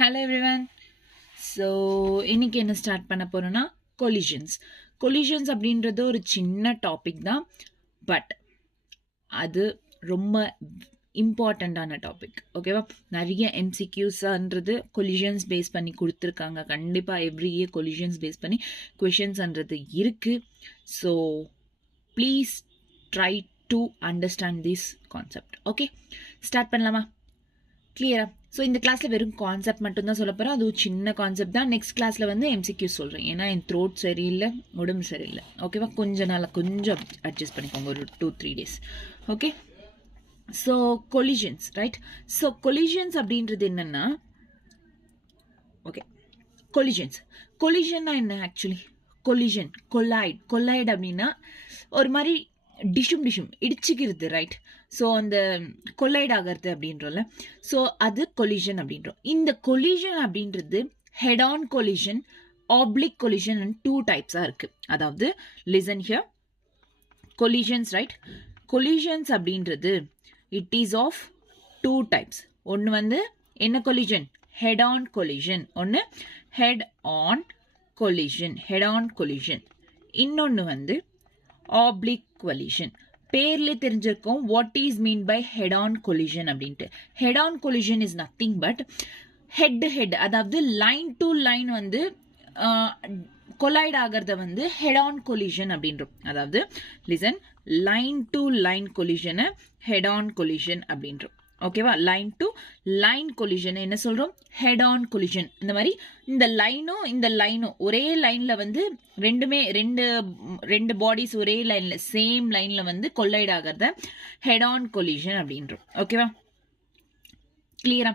Hello everyone. So இன்னைக்கு என்ன start பண்ண போகிறோன்னா கொலிஷன்ஸ் அப்படின்றது ஒரு சின்ன டாபிக் தான். பட் அது ரொம்ப இம்பார்ட்டண்ட்டான டாபிக். ஓகேவா? நிறைய எம்சிக்யூஸ்ன்றது கொலிஷன்ஸ் பேஸ் பண்ணி கொடுத்துருக்காங்க. கண்டிப்பாக எவ்ரி இயர் கொலிஷன்ஸ் பேஸ் பண்ணி கொஷின்ஸ்ன்றது இருக்குது. So please try to understand this concept. Okay, start பண்ணலாமா? கிளியரா? ஸோ இந்த கிளாஸில் வெறும் கான்செப்ட் மட்டும்தான் சொல்ல போகிறேன். அது ஒரு சின்ன கான்செப்ட் தான். நெக்ஸ்ட் கிளாஸில் வந்து எம்சிக்யூ சொல்கிறேன். ஏன்னா என் த்ரோட் சரியில்லை, உடம்பு சரியில்லை. ஓகேவா? கொஞ்சம் அட்ஜஸ்ட் பண்ணிக்கோங்க, ஒரு 2-3 days. Okay, so collisions, right? So collisions அப்படின்றது என்னென்னா, ஓகே, கொலிஷன்னா என்ன ஆக்சுவலி? கொலைட் அப்படின்னா ஒரு மாதிரி டிஷும் இடிச்சுக்கிறது, ரைட்? ஸோ அந்த கொலைட் ஆகிறது அப்படின்றோம்ல, ஸோ அது கொலிஷன் அப்படின்றோம். இந்த கொலிஷன் அப்படின்றது head on collision, oblique collision and 2 டைப்ஸாக இருக்குது. அதாவது listen here, collisions, right? Collisions அப்படின்றது இட் இஸ் ஆஃப் 2 டைப்ஸ். ஒன்று வந்து என்ன கொலிஷன்? Head on collision. ஒன்று ஹெட் ஆன் கொலிஷன். இன்னொன்று வந்து ஆப்ளிக் கொலிஷன். பேர்ல தெரிஞ்சிருக்கும் what is mean by head on collision அப்படின்ட்டு. Head on collision is nothing but head, அதாவது லைன் டு லைன் வந்து கொலைட் ஆகிறத வந்து ஹெட் ஆன் கொலிஷன் அப்படின்றோம். அதாவது லிசன், லைன் டு லைன் கொலிஷனை ஹெட் ஆன் கொலிஷன் அப்படின்றோம். ஓகேவா? லைன் டு லைன் கொலிஷன் என்ன சொல்றோம்? Head on collision. இந்த மாதிரி இந்த லைனும் ஒரே லைன்ல வந்து ரெண்டு பாடிஸ் ஒரே லைன்ல சேம் லைன்ல வந்து கொலைட் ஆகிறத ஹெட் ஆன் கொலிஷன் அப்படின்றோம். ஓகேவா? கிளியரா?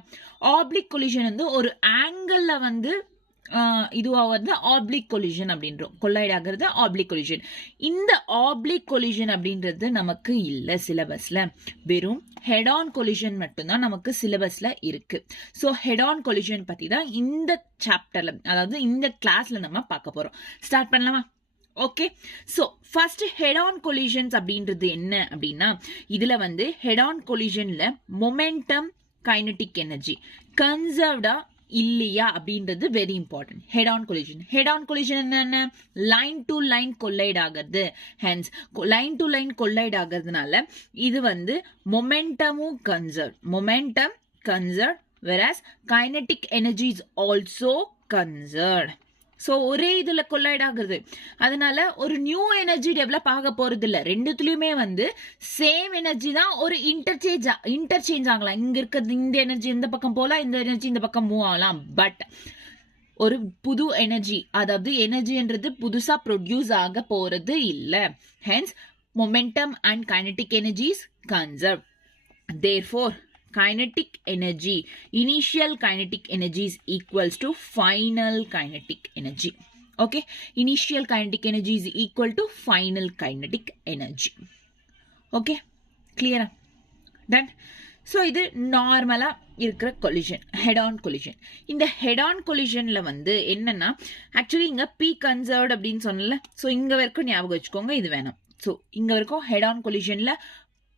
ஆப்ளிக் கொலிஷன் வந்து ஒரு ஆங்கிள் வந்து இதுவாக வந்து ஆப்ளிக் கொலிஷன் அப்படின்றோம். கொலைட் ஆகிறது ஆப்ளிக் கொலிஷன். இந்த ஆப்ளிக் கொலிஷன் அப்படின்றது நமக்கு இல்லை சிலபஸ்ல. வெறும் ஹெட் ஆன் கொலிஷன் மட்டும்தான் நமக்கு சிலபஸ்ல இருக்கு. ஸோ ஹெட் ஆன் கொலிஷன் பத்தி தான் இந்த சாப்டர்ல, அதாவது இந்த கிளாஸ்ல நம்ம பார்க்க போறோம். ஸ்டார்ட் பண்ணலாமா? Okay, so first head on collisions அப்படின்றது என்ன அப்படின்னா, இதுல வந்து ஹெட் ஆன் கொலிஷன்ல மொமெண்டம், கைனடிக் எனர்ஜி கன்சர்வ்டா இல்லையா அப்படின்றது very important. Head on collision என்ன? லைன் டு லைன் கொலைட் ஆகிறது. Hence line to line collide ஆகிறதுனால இது வந்து momentum conserve whereas kinetic energy is also conserved. So ஒரே இதில் கொலைட் ஆகுது. அதனால ஒரு நியூ எனர்ஜி டெவலப் ஆக போறது இல்லை. ரெண்டுத்துலயுமே வந்து சேம் எனர்ஜி தான், ஒரு இன்டர்சேஞ்ச் ஆகலாம். இங்க இருக்கிறது இந்த எனர்ஜி இந்த பக்கம் போகலாம், இந்த எனர்ஜி இந்த பக்கம் மூவ் ஆகலாம். பட் ஒரு புது எனர்ஜி, அதாவது எனர்ஜின்றது புதுசா ப்ரொடியூஸ் ஆக போறது இல்லை. Hence momentum and kinetic energies conserve. Therefore kinetic energy, initial kinetic energy is equals to final kinetic energy. Okay, initial kinetic energy is equal to final kinetic energy. Okay, clear? Done. So இது நார்மலா இருக்கிற collision, head on collision. இந்த head on கொலிஷன்ல வந்து என்னன்னா, actually இங்க B conserved அப்படின்னு சொன்னல, so இங்க வரைக்கும் ஞாபகம் வச்சுக்கோங்க, இது வேணும். ஸோ இங்க வரைக்கும் ஹெட் ஆன் கொலிஷன்ல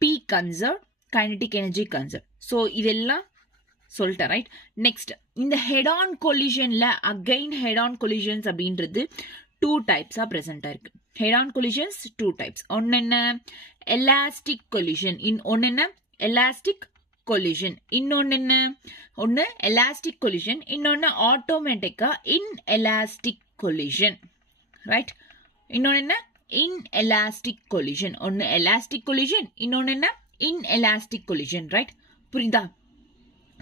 p conserve, kinetic energy conserve. So இதெல்லாம் சொல்லிட்டேன், ரைட்? நெக்ஸ்ட் இந்த ஹெட் ஆன் கொலிஷன்ல அகைன் ஹெட் ஆன் கொலிஷன்ஸ் அப்படின்றது 2 டைப்ஸா பிரசன்ட் ஆயிருக்கு. Head on collisions 2 types. ஒன்னு என்ன? Elastic collision. ஒன்னு என்ன? Elastic collision. இன்னொன்னு என்ன? ஒன்னு எலாஸ்டிக் கொலிஷன், இன்னொன்னு ஆட்டோமேட்டிக்கா இன்எலாஸ்டிக் கொலிஷன், ரைட்? இன்னொன்னு என்ன? Inelastic collision. ஒன்னு எலாஸ்டிக் கொலிஷன், இன்னொன்னு என்ன? Inelastic collision, right? புரியுதா?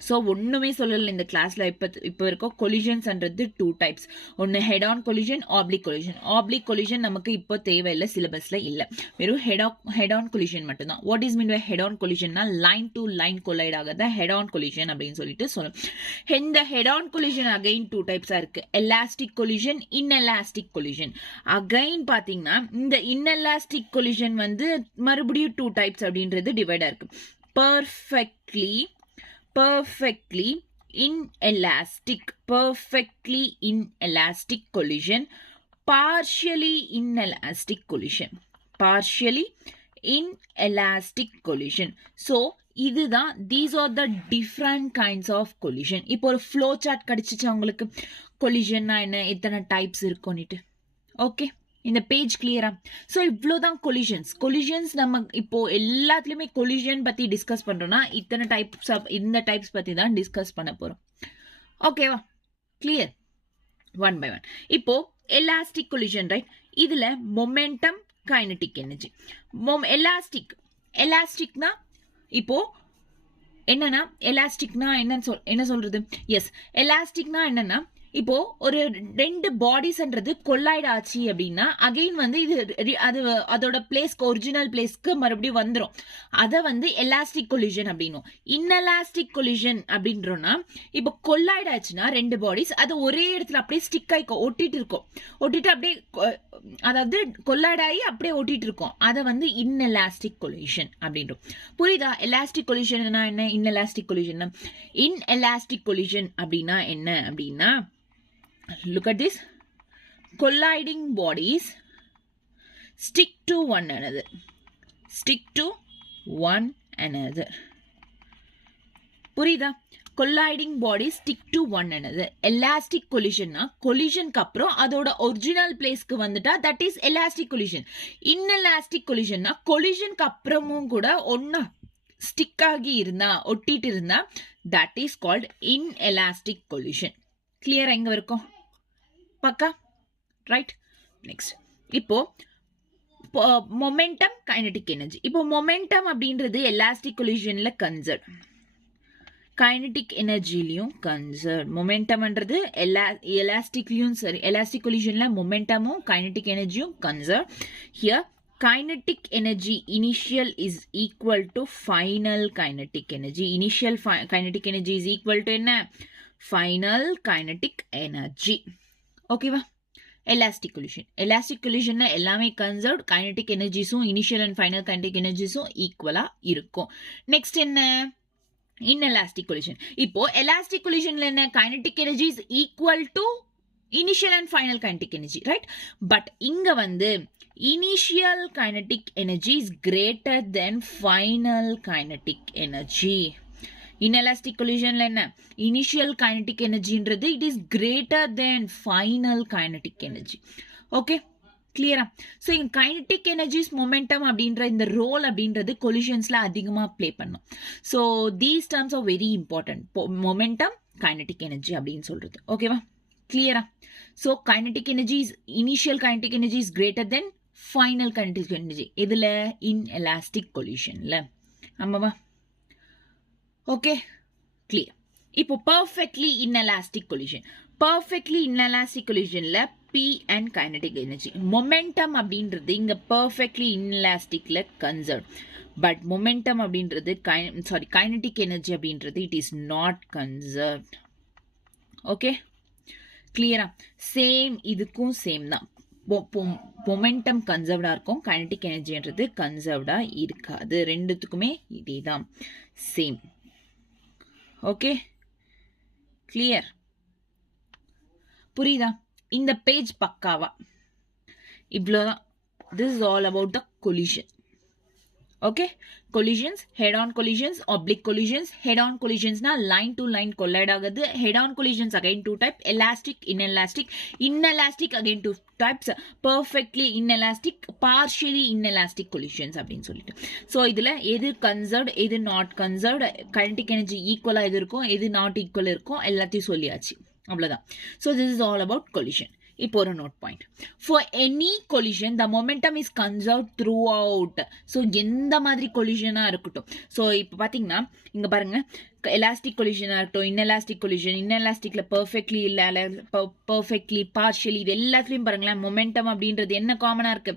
ஸோ ஒன்றுமே சொல்லலை இந்த கிளாஸில். இப்போ இருக்க கொலிஷன்ஸ்ன்றது 2 டைப்ஸ். ஒன்று head on collision, oblique collision நமக்கு இப்போ தேவையில்லை, சிலபஸில் இல்லை. வெறும் ஹெட் ஆன் கொலிஷன் மட்டும்தான். What is mean by head on கொலிஷன்னா, லைன் டு லைன் கொலைட் ஆகிறத ஹெட் ஆன் கொலிஷன் அப்படின்னு சொல்லிட்டு சொல்லணும். இந்த ஹெட் ஆன் கொலிஷன் அகைன் 2 டைப்ஸாக இருக்கு. Elastic collision, inelastic collision. Again பார்த்தீங்கன்னா இந்த இன்எலாஸ்டிக் கொலிஷன் வந்து மறுபடியும் 2 டைப்ஸ் அப்படின்றது டிவைடாக இருக்கு. perfectly inelastic collision, partially inelastic collision. So இதுதான் these are the different kinds of collision. இப்போ ஒரு flow chart கிடைச்சிச்சு உங்களுக்கு collisionனா என்ன எத்தனை டைப்ஸ் இருக்கும்னுட்டு. ஓகே, இந்த பேஜ் கிளியரா? ஸோ இவ்வளோதான் கொலிஷன்ஸ். நம்ம இப்போ எல்லாத்துலேயுமே கொலிஷன் பற்றி டிஸ்கஸ் பண்ணுறோம்னா இத்தனை டைப்ஸ் இந்த டைப்ஸ் பற்றி தான் டிஸ்கஸ் பண்ண போகிறோம். ஓகேவா? கிளியர்? One by one. இப்போ எலாஸ்டிக் கொலிஷன், ரைட்? இதில் மொமெண்டம், கைனடிக் எனர்ஜி. எலாஸ்டிக்னா இப்போ என்னன்னா எலாஸ்டிக்னா என்ன சொல்றது? எஸ், எலாஸ்டிக்னா என்னன்னா இப்போ ஒரு ரெண்டு பாடிஸ்ன்றது கொல்லாய்ட் ஆச்சு அப்படின்னா அகெயின் வந்து இது அதோட பிளேஸ்க்கு ஒரிஜினல் பிளேஸ்க்கு மறுபடியும் வந்துடும். அதை வந்து எலாஸ்டிக் கொலிஷன் அப்படின்னும். இன்எலாஸ்டிக் கொலிஷன் அப்படின்றோம்னா இப்போ கொல்லாய்ட் ஆச்சுன்னா ரெண்டு பாடிஸ் அது ஒரே இடத்துல அப்படியே ஸ்டிக் ஆயிக்கும், ஒட்டிட்டு அப்படியே, அதாவது கொல்லாய்ட் ஆகி அப்படியே ஒட்டிட்டு இருக்கும். அதை வந்து இன்எலாஸ்டிக் கொலிஷன் அப்படின்றோம். புரியுதா? எலாஸ்டிக் கொலிஷன் என்ன, இன்எலாஸ்டிக் கொலிஷன். இன்எலாஸ்டிக் கொலிஷன் அப்படின்னா என்ன அப்படின்னா, look at this, colliding bodies stick to one another. புரியுதா? colliding bodies stick to one another. elastic collision collisionக்கு அப்புறம் அதோட ஒரிஜினல் பிளேஸ்க்கு வந்துட்டா that is elastic collision. inelastic collision collisionக்கு அப்புறமும் கூட ஒண்ணா ஸ்டிக் ஆகி இருந்தா, ஒட்டிட்டு இருந்தா that is called inelastic collision. கிளியரா எங்க வரைக்கும்? பக்கா? ரைட். நெக்ஸ்ட், இப்போ மொமெண்டம், கைனடிக் எனர்ஜி. இப்போ மொமெண்டம் அப்படின்றது எலாஸ்டிக் கொலிஷன்ல கன்சர்ட், கைனடிக் எனர்ஜிலையும் கன்சர்ட். மொமெண்டம்ன்றது எலாஸ்டிக்லயும் சரி, எலாஸ்டிக் கொலிஷன்ல மொமெண்டமும் கைனடிக் எனர்ஜியும் conserved. Here kinetic energy initial is equal to final kinetic energy. Initial kinetic energy is equal to என்ன? Final kinetic energy. ஓகேவா? எலாஸ்டிக் கொலிஷன் எல்லாமே கன்சர்வ்ட், கைனடிக் எனர்ஜிஸும் இனிஷியல் அண்ட் ஃபைனல் கைனடிக் எனர்ஜிஸும் ஈக்குவலா இருக்கும். நெக்ஸ்ட் என்ன? Inelastic collision. இப்போ elastic கொலிஷன்ல என்ன? Kinetic energy is equal to initial and final kinetic energy, right? But இங்க வந்து initial kinetic energy is greater than final kinetic energy. Inelastic collision la enna? Initial kinetic energy ன்றது it is greater than final kinetic energy. Okay, clear? So in kinetic energies momentum அப்படின்ற இந்த role அப்படின்றது collisions-ல அதிகமா play பண்ணும். So these terms are very important. Momentum, kinetic energy அப்படின்னு சொல்றது. ஓகேவா? clear? So kinetic energy is, initial kinetic energy is greater than final kinetic energy. இதுல inelastic collisionல. ஆமாவா? Okay, clear. இப்போ perfectly inelastic collisionல P and kinetic energy. momentum அப்படின்றது இங்க perfectly inelasticல conserved. but momentum அப்படின்றது kinetic energy அப்படின்றது it is not conserved. Okay, கிளியரா? Same, இதுக்கும் same தான். மொமெண்டம் கன்சர்வ்டா இருக்கும், கைனடிக் எனர்ஜின்றது கன்சர்வ்டா இருக்காது. ரெண்டுத்துக்குமே இதே தான், சேம். Okay, clear? புரியுதா? இந்த பேஜ் பக்காவா? இவ்வளோதான். This is all about the collision. Okay, collisions, head on collisions, oblique collisions. head on collisions na line to line collide ஆகுது. head on collisions again two type, elastic, inelastic again two types, perfectly inelastic, partially inelastic collisions அப்படின்னு சொல்லிட்டு. So இதில் எது conserved, எது not conserved, kinetic energy ஈக்குவலாக எது இருக்கும், எது நாட் ஈக்குவல் இருக்கும், எல்லாத்தையும் சொல்லியாச்சு. அவ்வளோதான். So this is all about collision. இப்போ ஒரு note point, for any collision the momentum is conserve throughout. So எந்த மாதிரி கொலிஷனாக இருக்கட்டும். ஸோ இப்போ பார்த்தீங்கன்னா இங்கே பாருங்க, எலாஸ்டிக் கொலிஷனாக இருக்கட்டும், இன்எலாஸ்டிக்ல பெர்ஃபெக்ட்லி இல்லை, பெர்ஃபெக்ட்லி, பார்ஷியலி, இது எல்லாத்துலேயும் பாருங்களேன் மொமெண்டம் அப்படின்றது என்ன காமனாக இருக்கு?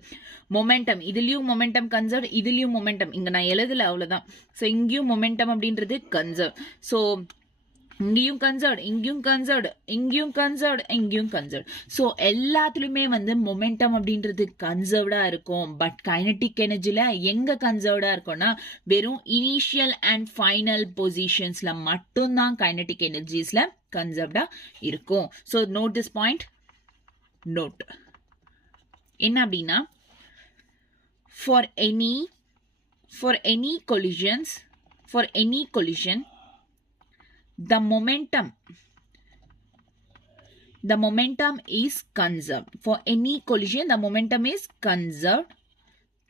மொமெண்டம். இதுலேயும் மொமெண்டம் கன்சர்வ், இதுலேயும் மொமெண்டம். இங்கே நான் எழுதல, அவ்வளோதான். ஸோ இங்கேயும் மொமெண்டம் அப்படின்றது கன்சர்வ். ஸோ இங்கேயும் கன்சர்வ்ட், இங்கேயும் கன்சர்வ்ட், இங்கேயும் கன்சர்வ்ட், இங்கேயும் கன்சர்வ்ட். ஸோ எல்லாத்துலேயுமே வந்து மொமெண்டம் அப்படின்றது கன்சர்வ்டாக இருக்கும். பட் கைனடிக் எனர்ஜியில் எங்கே கன்சர்வ்டாக இருக்கும்னா வெறும் இனிஷியல் அண்ட் ஃபைனல் பொசிஷன்ஸில் மட்டும்தான் கைனடிக் எனர்ஜிஸில் கன்சர்வ்டாக இருக்கும். So note this point. Note என்ன அப்படின்னா, for any collisions for any collision, the momentum is conserved. For any collision, the momentum is conserved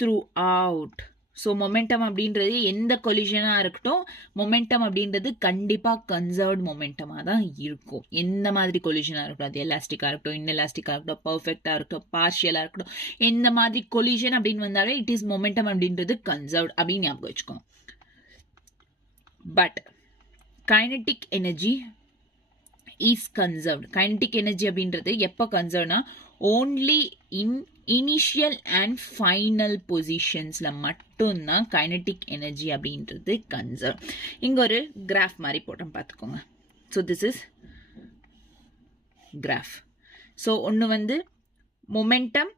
throughout. So momentum அப்படின்றது எந்த கொலிஷனாக இருக்கட்டும், மொமெண்டம் அப்படின்றது கண்டிப்பாக கன்சர்வ்ட் மொமெண்டமாக தான் இருக்கும். எந்த மாதிரி கொலிஷனாக இருக்கட்டும், அது எலாஸ்டிக்காக இருக்கட்டும், இன்எலாஸ்டிக்காக இருக்கட்டும், பர்ஃபெக்டாக இருக்கட்டும், பார்ஷியலாக இருக்கட்டும், எந்த மாதிரி கொலிஷன் அப்படின்னு வந்தாலே இட் இஸ் மொமெண்டம் அப்படின்றது கன்சர்வ்ட் அப்படின்னு ஞாபகம் வச்சுக்கோங்க. But kinetic energy is conserved. Kinetic energy அப்படின்றது எப்போ கன்சர்வ்னா only in initial and final பொசிஷன்ஸில் மட்டும்தான் கைனடிக் எனர்ஜி அப்படின்றது கன்சர்வ். இங்கே ஒரு கிராஃப் மாதிரி போட்டோம் பார்த்துக்கோங்க. So this is graph. So ஒன்று வந்து momentum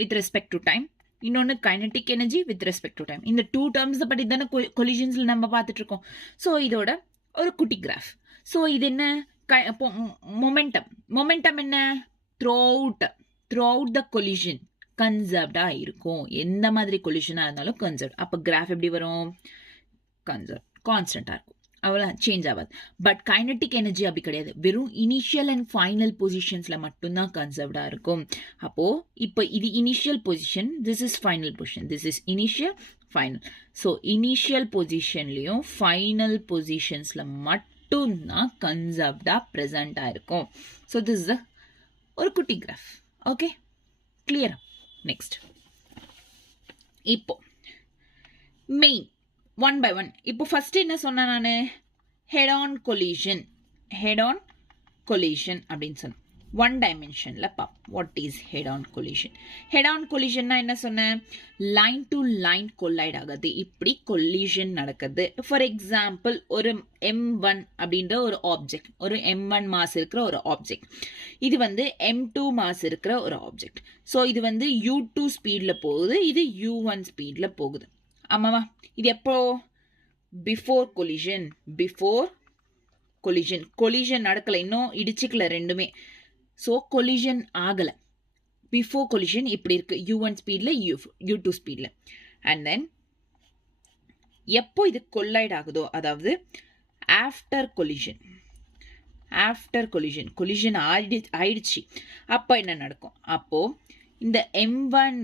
with respect to time, இன்னொன்று kinetic energy with respect to time. இந்த டூ டேர்ம்ஸை பற்றி தானே கொலிஷன்ஸில் நம்ம பார்த்துட்ருக்கோம். ஸோ இதோட ஒரு குட்டி கிராஃப். ஸோ இது என்ன மொமெண்டம் என்ன throughout the collision கன்சர்வ்டா இருக்கும். எந்த மாதிரி கொலிஷனாக இருந்தாலும் கன்சர்வ். அப்போ கிராஃப் எப்படி வரும்? கன்சர்வ், கான்ஸ்டன்டாக இருக்கும், அவ்வளோ சேஞ்ச் ஆகாது. பட் கைனடிக் எனர்ஜி அப்படி கிடையாது. வெறும் இனிஷியல் அண்ட் ஃபைனல் பொசிஷன்ஸில் மட்டும்தான் கன்சர்வ்டாக இருக்கும். அப்போது இப்போ இது initial position, this is final position, this is initial final. So initial பொசிஷன்லேயும் ஃபைனல் பொசிஷன்ஸில் மட்டும்தான் கன்சர்வ்டாக ப்ரெசண்ட்டாக இருக்கும். ஸோ திஸ் இஸ் ஒரு குட்டி கிராஃப். Okay, clear? நெக்ஸ்ட், இப்போ மெயின் ஒன் பை ஒன். இப்போ ஃபர்ஸ்ட் என்ன சொன்னேன் நான்? ஹெட் ஆன் கொலிஷன் அப்படின்னு சொன்னேன். ஒன் டைமென்ஷனில் what is head on collision? Head on கொலிஷன்னா என்ன சொன்னேன்? லைன் டு லைன் கொல்லைட் ஆகுது, இப்படி கொலிஷன் நடக்குது. ஃபார் எக்ஸாம்பிள், ஒரு M1 அப்படின்ற ஒரு ஆப்ஜெக்ட், ஒரு M1 மாஸ் இருக்கிற ஒரு ஆப்ஜெக்ட், இது வந்து M2 மாஸ் இருக்கிற ஒரு ஆப்ஜெக்ட். ஸோ இது வந்து U2 ஸ்பீடில் போகுது, இது U1 ஸ்பீடில் போகுது. ஆமாவா? இது எப்போ? பிஃபோர் கொலிஷன் நடக்கலை, இன்னும் இடிச்சிக்கல ரெண்டுமே. ஸோ கொலிஷன் ஆகலை. பிஃபோர் கொலிஷன் இப்படி இருக்கு, U1 ஸ்பீடில் U2 ஸ்பீடில். அண்ட் தென் எப்போ இது கொல்லைட் ஆகுதோ, அதாவது ஆஃப்டர் கொலிஷன் ஆயிடுச்சு, அப்போ என்ன நடக்கும்? அப்போது இந்த M1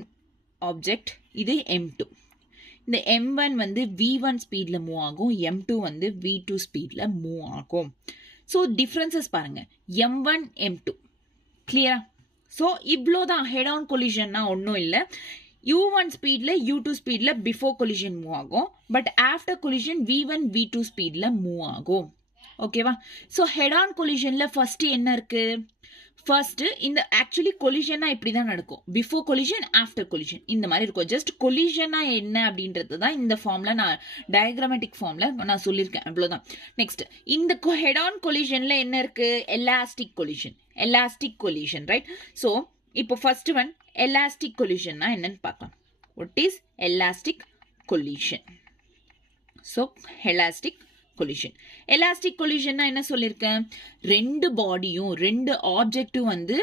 ஆப்ஜெக்ட், இது M2. இந்த M1 வந்து V1 ஸ்பீடில் மூவ் ஆகும், M2 வந்து V2 ஸ்பீடில் மூவ் ஆகும். ஸோ டிஃப்ரென்சஸ் பாருங்கள், M1 M2. கிளியரா? ஸோ இவ்வளோ தான். ஹெட் ஆன் கொலிஷன்னா ஒன்றும் இல்லை. U1 ஸ்பீடில் U2 ஸ்பீடில் பிஃபோர் கொலிஷன் மூவ் ஆகும், but after collision V1 V2 ஸ்பீடில் மூவ் ஆகும். ஓகேவா? ஸோ ஹெட் ஆன் கொலிஷனில் ஃபஸ்ட்டு என்ன இருக்குது? ஃபர்ஸ்ட் இந்த ஆக்சுவலி கொலிஷனா இப்படி தான் நடக்கும். பிஃபோர் கொலிஷன், ஆஃப்டர் கொலிஷன், இந்த மாதிரி இருக்கும். ஜஸ்ட் கொலிஷனா என்ன அப்படின்றது தான் இந்த ஃபார்ம்ல நான் டயக்ராமேட்டிக் ஃபார்ம்ல நான் சொல்லியிருக்கேன், அவ்வளோதான். நெக்ஸ்ட், இந்த ஹெட் ஆன் கொலிஷன்ல என்ன இருக்கு? Elastic collision, right? ஸோ இப்போ ஃபர்ஸ்ட் ஒன் எலாஸ்டிக் கொலிஷன்னா என்னன்னு பார்க்கலாம். What is elastic collision? So elastic கொலிஷன்னா என்ன சொல்லியிருக்கேன்? ரெண்டு பாடியும் ரெண்டு ஆப்ஜெக்டும் வந்து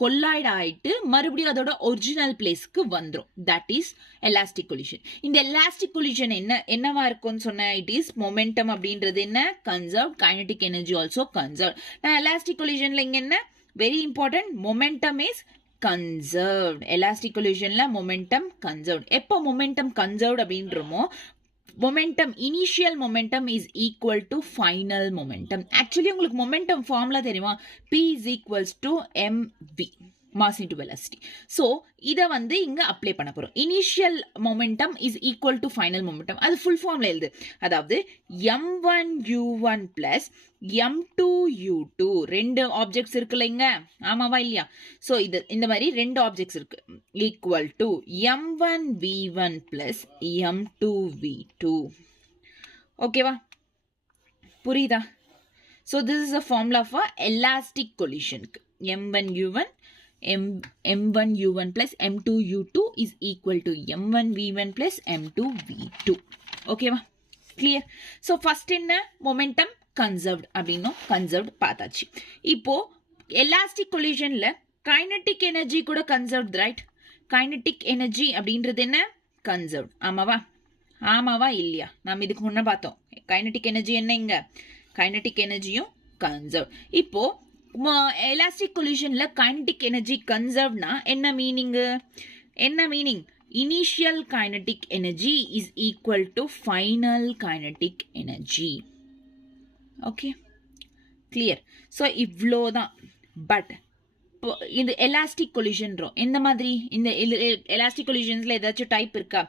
கொல்லாய்ட் ஆயிட்டு மறுபடியும் அதோட ஒரிஜினல் பிளேஸ்க்கு வந்துடும். That is elastic collision. இந்த எலாஸ்டிக் கொலிஷன் என்னவா இருக்கும்னு சொன்னேன்? இட் இஸ் மொமெண்டம் அப்படின்றது என்ன? Conserve. Kinetic energy also conserve. நான் எலாஸ்டிக் கொலிஷன்ல இங்க என்ன very important? Momentum is conserved. Elastic கொலிஷன்ல மொமெண்டம் கன்சர்வ்ட். எப்போ மொமெண்டம் கன்சர்வ்ட் அப்படின்றமோ, momentum, initial momentum is equal to final momentum. Actually உங்களுக்கு momentum formula தெரியுமா? P is equals to mv, mass into velocity. So இதை வந்து இங்க அப்ளை பண்ண போறோம். initial momentum is equal to final momentum. அது full formula எழுது. அதாவது m1u1 plus m2u2 ரெண்டு ஆப்ஜெக்ட்ஸ் இருக்குல்ல இங்க, ஆமாவா இல்லையா? ஸோ இது இந்த மாதிரி ரெண்டு ஆப்ஜெக்ட்ஸ் இருக்கு, equal to m1v1 plus m2v2. ஓகேவா? புரியுதா? So this is a formula for elastic கொலிஷனுக்கு. m1u1 plus m2u2 is equal to m1v1 plus m2v2. ஓகேவா? கிளியர்? ஸோ ஃபர்ஸ்ட் என்ன? மொமெண்டம் கன்சர்வ்ட் அப்படின்னும் கன்சர்வ்ட் பார்த்தாச்சு. இப்போ எலாஸ்டிக் கொலிஷன்ல கைனடிக் எனர்ஜி கூட கன்சர்வ்ட், ரைட்? கைனடிக் எனர்ஜி அப்படின்றது என்ன? கன்சர்வ்ட், ஆமாவா? ஆமாவா இல்லையா? நம்ம இதுக்கு முன்ன பார்த்தோம் கைனடிக் எனர்ஜி என்ன, இங்க கைனடிக் எனர்ஜியும் கன்சர்வ். இப்போ எலாஸ்டிக் கொலிஷன்ல கைனடிக் எனர்ஜி கன்சர்வ்னா என்ன meaning? Initial kinetic energy is equal to final kinetic energy. Okay, clear? So இவ்ளோதான். பட் இந்த எலாஸ்டிக் கொலிஷன் இந்த மாதிரி இந்த எலாஸ்டிக் கொலிஷன்ஸ்ல ஏதாச்சும் டைப் இருக்கா?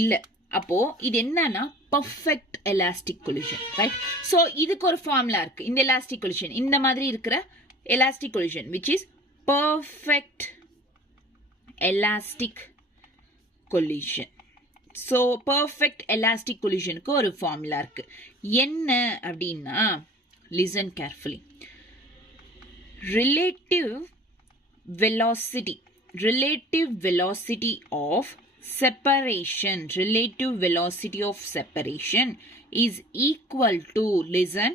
இல்ல. அப்போ இது என்னன்னா perfect elastic collision, right? So இதுக்கு ஒரு ஃபார்முலா இருக்கு. இந்த எலாஸ்டிக் கொலிஷன் இந்த மாதிரி இருக்கிற elastic collision which is perfect elastic collision. So perfect elastic collision க்கு ஒரு ஃபார்முலா இருக்கு. என்ன அப்படின்னா listen carefully. Relative velocity of separation is equal to, listen,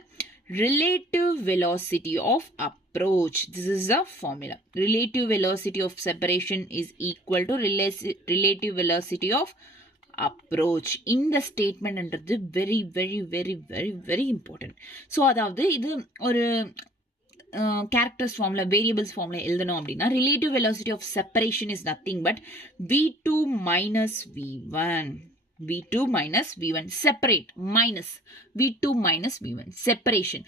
relative velocity of approach. This is a formula. Relative velocity of separation is equal to relative velocity of approach. இந்த ஸ்டேட்மெண்ட்ன்றது very very very very very important. So அதாவது இது ஒரு characters formula, variables formula எழுதணும் அப்படின்னா relative velocity of separation is nothing but v2 minus v1. v2 minus v1 separate minus v2 minus v1 separation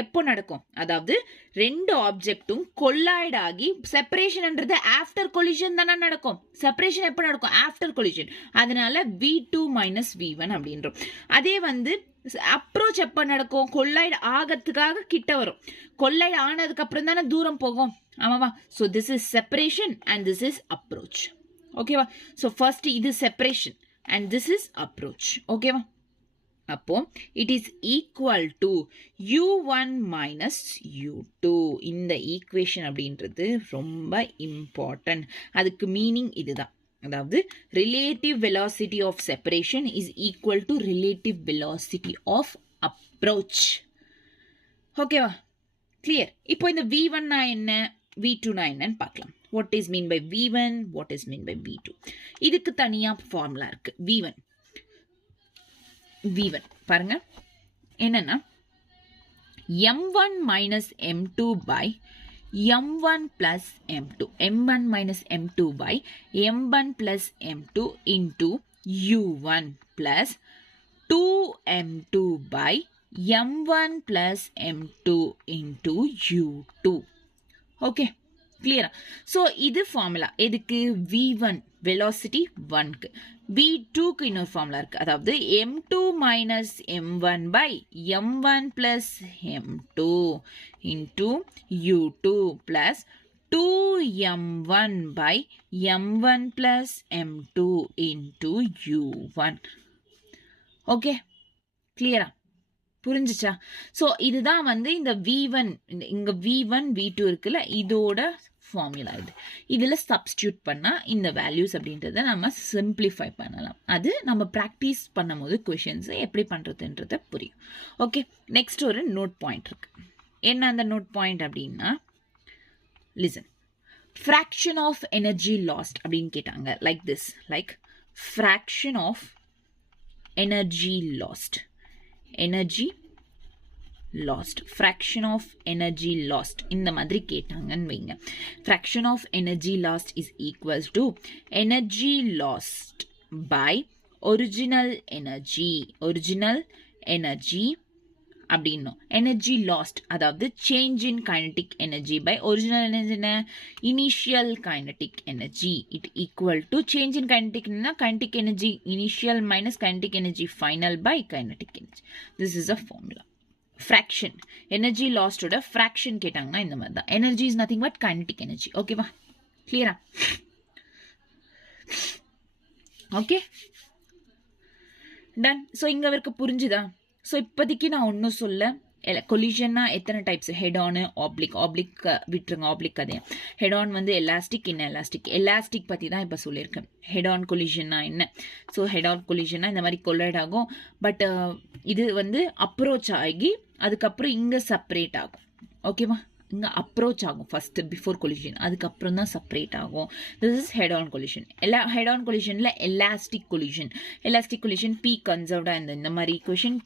எப்போ நடக்கும்? அதாவது ரெண்டு ஆப்ஜெக்ட்டும் கொலைட் ஆகி செப்பரேஷன்ன்றது ஆஃப்டர் கொலிஷன் தானே நடக்கும். செப்பரேஷன் எப்போ நடக்கும்? After collision. அதனால v2 minus v1 அப்படின்றோம். அதே வந்து அப்ரோச் எப்போ நடக்கும்? கொலைட் ஆகிறதுக்காக கிட்ட வரும். கொலைட் ஆனதுக்கு அப்புறம் தானே தூரம் போகும். ஆமாவா? So this is separation and this is approach. ஓகேவா? ஸோ ஃபர்ஸ்ட் இது separation and this is approach. ஓகேவா? அப்போ it is equal to u1 minus u2. இந்த ஈக்குவேஷன் அப்படின்றது ரொம்ப இம்பார்ட்டன்ட். அதுக்கு மீனிங் இதுதான். அதாவது relative velocity of separation is equal to relative velocity of approach. ஓகேவா? கிளியர்? இப்போ இந்த v1 என்ன, v2 என்னன்னு பார்க்கலாம். What is mean by v1? What is mean by v2? இதுக்கு தனியா ஃபார்முலா இருக்கு. v1 பாருங்க என்னன்னா m1 minus m2 by m1 plus m2. m1 minus m2 by m1 plus m2 into u1 plus 2m2 by m1 plus m2 into u2. Okay, clear? So இது formula எதுக்கு? v1 velocity 1க்கு. v2க்கு இன்னொரு formula இருக்கு. அதாவது m2 minus m1 by m1 plus m2 into u2 plus 2m1 by m1 plus m2 into u1. Okay, கிளியரா? புரிஞ்சுச்சா? So இதுதான் வந்து இந்த v1, இங்க v1 v2 இருக்குல்ல, இதோட ஃபார்முலா இது. இதில் சப்ஸ்டியூட் பண்ணால் இந்த வேல்யூஸ் அப்படின்றத நம்ம சிம்பிளிஃபை பண்ணலாம். அது நம்ம ப்ராக்டிஸ் பண்ணும்போது கொஷின்ஸை எப்படி பண்ணுறதுன்றத புரியும். ஓகே, நெக்ஸ்ட் ஒரு நோட் பாயிண்ட் இருக்கு. என்ன அந்த நோட் பாயிண்ட் அப்படின்னா, listen. Fraction of energy lost அப்படின்னு கேட்டாங்க. Like this, like fraction of energy lost. Energy lost, fraction of energy lost இந்த மாதிரி கேட்டாங்கன்னு வைங்க. Fraction of energy lost is equals to energy lost by original energy அப்படின்னும். Energy lost அதாவது change in kinetic energy by original energy என்ன? Initial kinetic energy. It equal to change in kinetic kinetic energy initial minus kinetic energy final by kinetic energy. This is a formula. Fraction, energy லாஸ்டோட fraction கேட்டாங்கன்னா இந்த மாதிரி தான். Energy is nothing but kinetic energy. ஓகேவா? கிளியரா? Okay, ton. So இங்க வரைக்கும் புரிஞ்சுதா? ஸோ இப்போதைக்கு நான் ஒன்றும் சொல்ல. கொலிஷன்னா எத்தனை டைப்ஸ்? ஹெட் ஆனு, ஆப்ளிக் விட்டுருங்க, ஆப்ளிக் அதே. ஹெட் ஆன் வந்து எலாஸ்டிக், என்ன எலாஸ்டிக் பற்றி தான் இப்போ சொல்லியிருக்கேன். ஹெட் ஆன் கொலிஷன்னா என்ன? ஸோ ஹெட் ஆன் கொலிஷன்னா இந்த மாதிரி கொலைட் ஆகும். பட் இது வந்து அப்ரோச் ஆகி அதுக்கப்புறம் இங்கே செப்பரேட் ஆகும். ஓகேவா? இங்கே அப்ரோச் ஆகும் ஃபஸ்ட்டு பிஃபோர் கொலிஷன், அதுக்கப்புறம் தான் செப்பரேட் ஆகும். This is head on collision. Head on கொலிஷனில் எலாஸ்டிக் கொலிஷன் பி கன்சர்வ்டாக இருந்தது. இந்த மாதிரி கொஷின்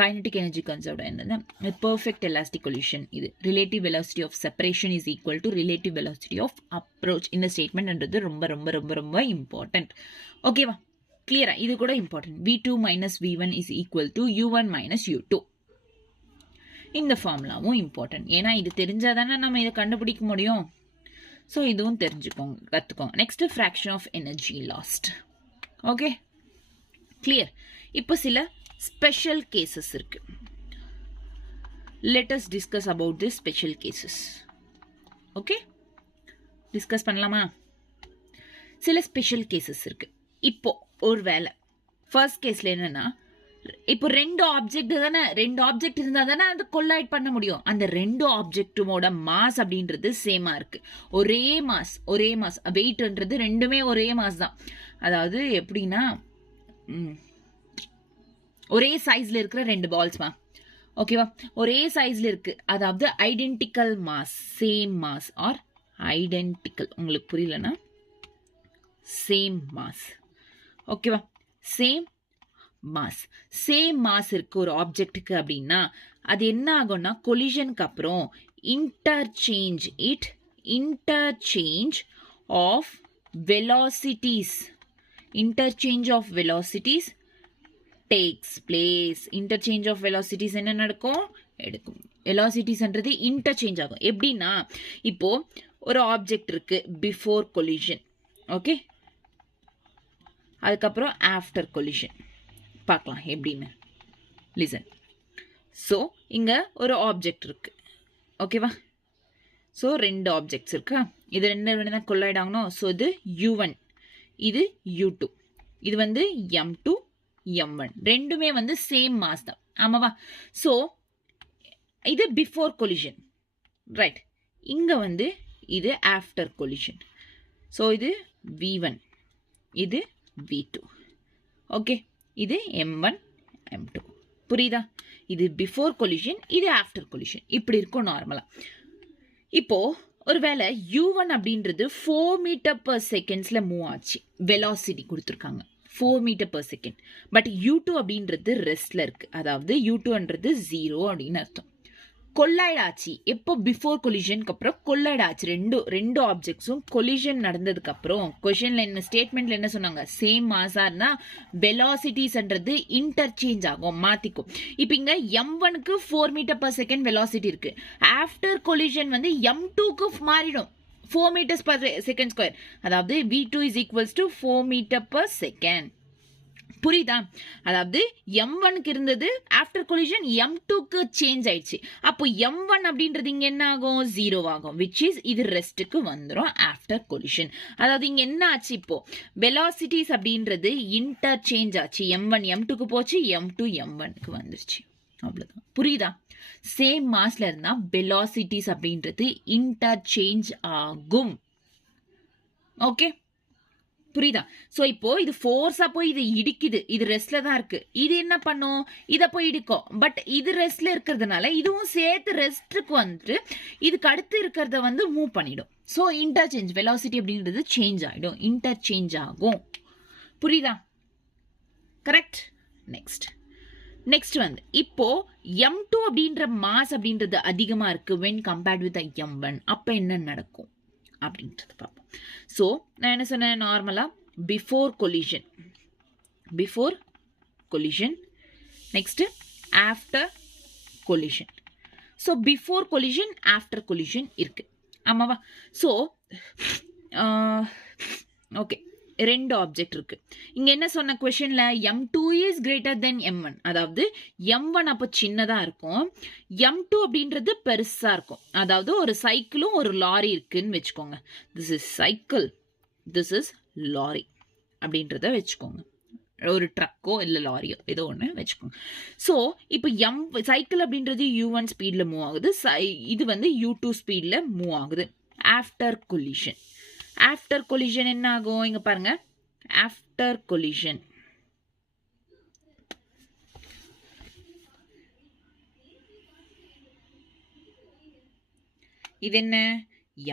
கைனடிக் எனர்ஜி கன்சர்வ்டாக இருந்தது. Perfect elastic collision. இது relative velocity of separation is equal to relative velocity of approach. இந்த ஸ்டேட்மெண்ட்ன்றது ரொம்ப ரொம்ப ரொம்ப ரொம்ப இம்பார்ட்டன்ட். ஓகேவா, கிளியரா? இது கூட important. v2 minus v1 is equal to u1 minus u2. இந்த ஃபார்முலாவும் இம்பார்ட்டன்ட். ஏன்னா இது தெரிஞ்சால் தானே நம்ம இதை கண்டுபிடிக்க முடியும். ஸோ இதுவும் தெரிஞ்சுக்கோங்க, கற்றுக்கோங்க. Next fraction of energy lost. Okay, clear? இப்போ சில ஸ்பெஷல் கேசஸ் இருக்கு. Let us discuss about this special cases. Okay, discuss பண்ணலாமா? சில ஸ்பெஷல் கேசஸ் இருக்கு. இப்போ ஒரு வேலை ஃபர்ஸ்ட் கேஸில் என்னன்னா, இப்போ ரெண்டு ஆப்ஜெக்ட் இருந்தால் தானே அது கொலைட் பண்ண முடியும். அந்த ரெண்டு ஆப்ஜெக்டோட மாஸ் அப்படின்றது சேமா இருக்கு. ஒரே மாஸ் வெயிட்ன்றது ரெண்டுமே ஒரே மாஸ் தான். அதாவது எப்படின்னா, ஒரே சைஸ்ல இருக்கிற ரெண்டு பால்ஸ்மா, ஓகேவா, ஒரே சைஸ்ல இருக்கு. அதாவது identical mass, same mass are identical. உங்களுக்கு புரியலன்னா சேம் மாஸ், ஓகேவா, சேம் மாஸ் இருக்கு ஒரு ஆப்ஜெக்ட்டுக்கு அப்படின்னா அது என்ன ஆகும்னா, கொலிஷனுக்கு அப்புறம் interchange of velocities takes place. Interchange of velocities என்ன நடக்கும்? வெலாசிட்டிஸ்ன்றது இன்டர்சேஞ்ச் ஆகும். எப்படின்னா, இப்போ ஒரு ஆப்ஜெக்ட் இருக்கு பிஃபோர் கொலிஷன், ஓகே, அதுக்கப்புறம் ஆஃப்டர் கொலிஷன். பார்க்கலாம் எப்படின்னு. லிசன். ஸோ இங்கே ஒரு ஆப்ஜெக்ட் இருக்கு, ஓகேவா? ஸோ ரெண்டு ஆப்ஜெக்ட்ஸ் இருக்கா, இது ரெண்டு தான் கொலைட் ஆகணும். ஸோ இது u1, இது u2, இது வந்து m2 m1, ரெண்டுமே வந்து சேம் மாஸ் தான், ஆமாவா? ஸோ இது பிஃபோர் கொலிஷன், ரைட்? இங்கே வந்து இது ஆஃப்டர் கொலிஷன். ஸோ இது v1, இது v2, ஓகே, இது m1 m2. புரியுதா? இது பிஃபோர் கொலிஷன், இது ஆஃப்டர் கொலிஷன். இப்படி இருக்கும் நார்மலா. இப்போ ஒருவேளை u1 அப்படின்றது 4 மீட்டர் பர் செகண்ட்ஸ்ல மூவ் ஆச்சு, வெலாசிட்டி கொடுத்துருக்காங்க 4 metre per second. But u2 அப்படின்றது ரெஸ்ட்ல இருக்கு. அதாவது u2ன்றது 0 அப்படின்னு அர்த்தம். கொலைட் ஆச்சு எப்போ? பிஃபோர் கொலிஷனுக்கு அப்புறம் கொலைட் ஆச்சு. ரெண்டு ஆப்ஜெக்ட்ஸும் கொலிஷன் நடந்ததுக்கு அப்புறம் கொஷன்ல என்ன ஸ்டேட்மெண்ட்ல என்ன சொன்னாங்க? சேம் மாஸா இருந்தா வெலாசிட்டிஸ்ன்றது இன்டர்சேஞ்ச் ஆகும், மாத்திக்கும். இப்போ இங்க m1க்கு 4 மீட்டர் பர் செகண்ட் வெலாசிட்டி இருக்கு. ஆஃப்டர் கொலிஷன் வந்து m2க்கு மாறிடும், 4 மீட்டர்ஸ் பர் செகண்ட் ஸ்கொயர். அதாவது v2 is equals to 4 metre per second. புரியுதா? அதாவது m1க்கு இருந்தது ஆஃப்டர் கொலிஷன் m2க்கு சேஞ்ச் ஆயிடுச்சு. அப்போ m1 அப்படின்றது இங்க என்ன ஆகும்? 0 ஆகும். விச் இஸ் இது ரெஸ்ட்டுக்கு வந்துடும் ஆஃப்டர் கொலிஷன். அதாவது இங்க என்ன ஆச்சு? இப்போ வெலாசிட்டிஸ் அப்படின்றது இன்டர்சேஞ்ச் ஆச்சு. m1 m2க்கு போச்சு, m2 m1க்கு வந்துருச்சு. அவ்வளவுதான். புரியுதா? சேம் மாஸ்ல இருந்தா வெலாசிட்டிஸ் அப்படின்றது இன்டர்சேஞ்ச் ஆகும். ஓகே, புரியுதா? சோ இப்போ இது ஃபோர்ஸா போய் இது இடிக்குது, இது ரெஸ்ட்ல தான் இருக்கு. இது என்ன பண்ணும்? இத போய் இடிக்கும். பட் இது ரெஸ்ட்ல இருக்கிறதுனால இதுவும் சேர்த்து ரெஸ்ட்டுக்கு வந்துட்டு இதுக்கு அடுத்து இருக்கிறத வந்து மூவ் பண்ணிடும். ஸோ இன்டர்சேஞ்ச் வெலாசிட்டி அப்படின்றது சேஞ்ச் ஆகிடும், இன்டர்சேஞ்ச் ஆகும். புரியுதா? கரெக்ட். நெக்ஸ்ட் வந்து இப்போ m2 அப்படின்ற மாஸ் அப்படின்றது அதிகமா இருக்கு வென் கம்பேர்ட் வித் m1. அப்ப என்ன நடக்கும் அப்படின்றது பார்ப்போம். ஸோ நான் என்ன சொன்னேன்? நார்மலா before collision next after collision. So before collision after collision இருக்கு, ஆமாவா? ஸோ ஓகே, ரெண்டு ஆப்ஜெக்ட் இருக்கு. இங்க என்ன சொன்ன கொஸ்டின்ல m2 is greater than m1. அதாவது m1 அப்போ சின்னதா இருக்கும், m2 அப்படின்றது பெருசா இருக்கும். அதாவது ஒரு சைக்கிளும் ஒரு லாரி இருக்குன்னு வச்சுக்கோங்க. This is cycle, this is lorry அப்படின்றத வச்சுக்கோங்க. ஒரு ட்ரக்கோ இல்லை லாரியோ ஏதோ ஒன்று வச்சுக்கோங்க. ஸோ இப்போ சைக்கிள் அப்படின்றது u1 ஸ்பீட்ல மூவ் ஆகுது, இது வந்து u2 ஸ்பீட்ல மூவ் ஆகுது. ஆஃப்டர் கொலிஷன் என்ன ஆகும்? இங்க பாருங்க, ஆஃப்டர் கொலிஷன் இது என்ன